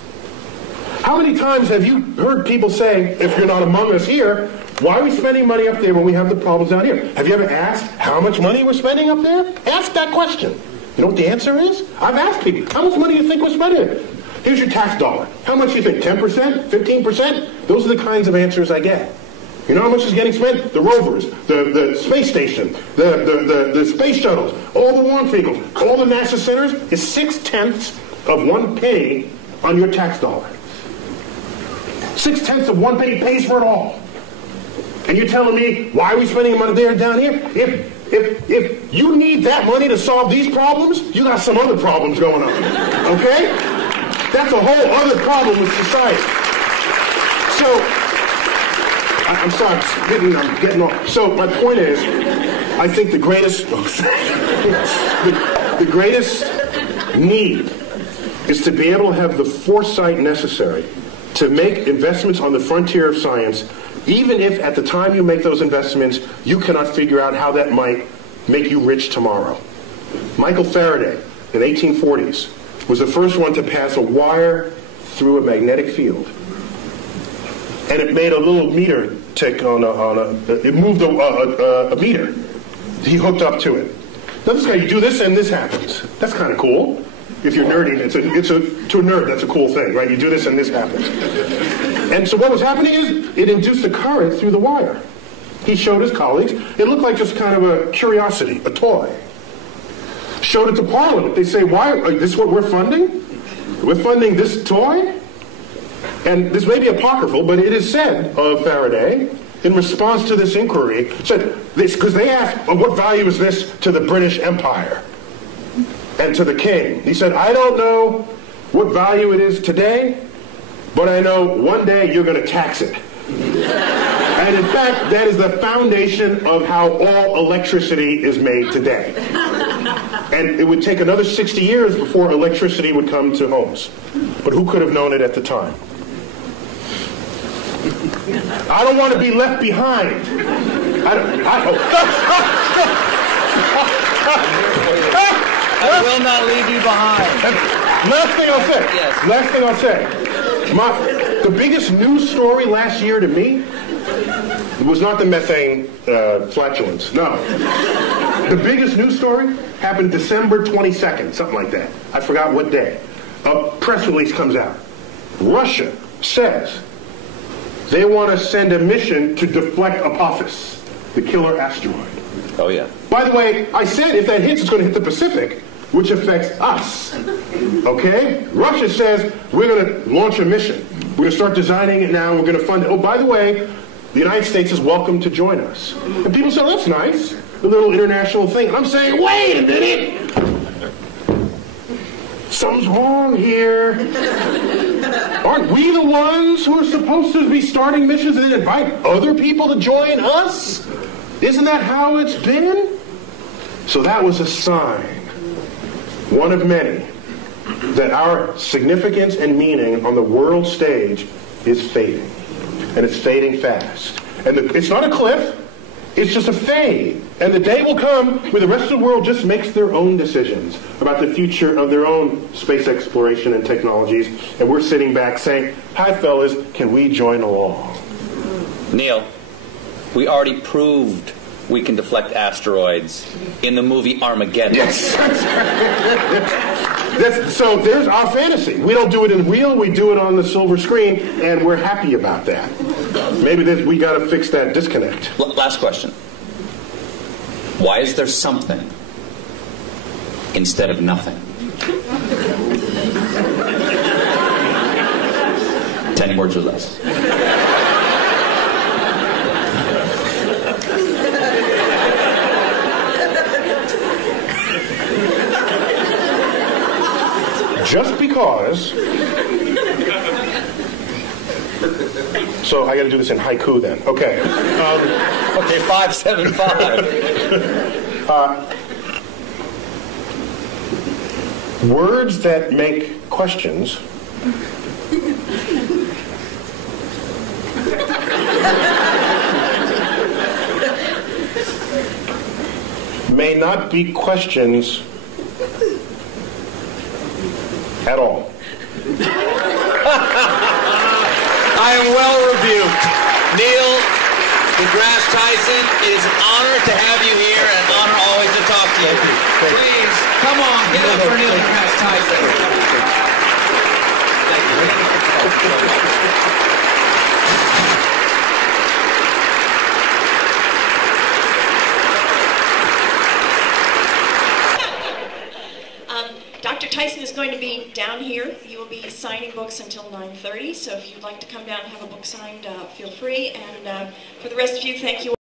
How many times have you heard people say, if you're not among us here, why are we spending money up there when we have the problems down here? Have you ever asked how much money we're spending up there? Ask that question. You know what the answer is? I've asked people, how much money do you think we're spending? Here's your tax dollar. How much do you think? 10%? 15%? Those are the kinds of answers I get. You know how much is getting spent? The rovers, the space station, the space shuttles, all the launch vehicles, all the NASA centers is 0.6 of 1 penny on your tax dollar. 0.6 of 1 penny pays for it all. And you're telling me, why are we spending money there and down here? If you need that money to solve these problems, you got some other problems going on. Okay? That's a whole other problem with society. So, I'm sorry, I'm getting off. So my point is, I think the greatest need is to be able to have the foresight necessary to make investments on the frontier of science, even if at the time you make those investments, you cannot figure out how that might make you rich tomorrow. Michael Faraday, in the 1840s, was the first one to pass a wire through a magnetic field. And it made a little meter tick it moved a meter. He hooked up to it. Now this guy, you do this and this happens. That's kind of cool. If you're nerdy, to a nerd, that's a cool thing, right? You do this and this happens. And so what was happening is, it induced a current through the wire. He showed his colleagues. It looked like just kind of a curiosity, a toy. Showed it to Parliament. They say, why, this is what we're funding? We're funding this toy? And this may be apocryphal, but it is said of Faraday, in response to this inquiry, said this, because they asked, what value is this to the British Empire and to the king? He said, I don't know what value it is today, but I know one day you're going to tax it. And in fact, that is the foundation of how all electricity is made today. And it would take another 60 years before electricity would come to homes. But who could have known it at the time? I don't want to be left behind. I will not leave you behind. Last thing I'll say. The biggest news story last year to me was not the methane flatulence. No. The biggest news story happened December 22nd, something like that. I forgot what day. A press release comes out. Russia says they want to send a mission to deflect Apophis, the killer asteroid. Oh, yeah. By the way, I said if that hits, it's going to hit the Pacific, which affects us. Okay? Russia says we're going to launch a mission. We're going to start designing it now, and we're going to fund it. Oh, by the way, the United States is welcome to join us. And people say, oh, that's nice, a little international thing. And I'm saying, wait a minute. Something's wrong here. Aren't we the ones who are supposed to be starting missions and then invite other people to join us? Isn't that how it's been? So that was a sign, one of many, that our significance and meaning on the world stage is fading. And it's fading fast. And it's not a cliff, it's just a fade. And the day will come where the rest of the world just makes their own decisions about the future of their own space exploration and technologies. And we're sitting back saying, hi fellas, can we join along? Neil, we already proved we can deflect asteroids in the movie Armageddon. Yes. So there's our fantasy. We don't do it in real, we do it on the silver screen, and we're happy about that. Maybe we got to fix that disconnect. Last question. Why is there something instead of nothing? 10 words or less. Just because. So I got to do this in haiku then. Okay. Okay, 575. Words that make questions may not be questions at all. I am well rebuked. Neil DeGrasse Tyson, it is an honor to have you here and an honor always to talk to you. Please, come on, get up for Neil deGrasse Tyson. Thank you. Dr. Tyson is going to be down here. He will be signing books until 9:30, so if you'd like to come down and have a book signed, feel free. And for the rest of you, thank you.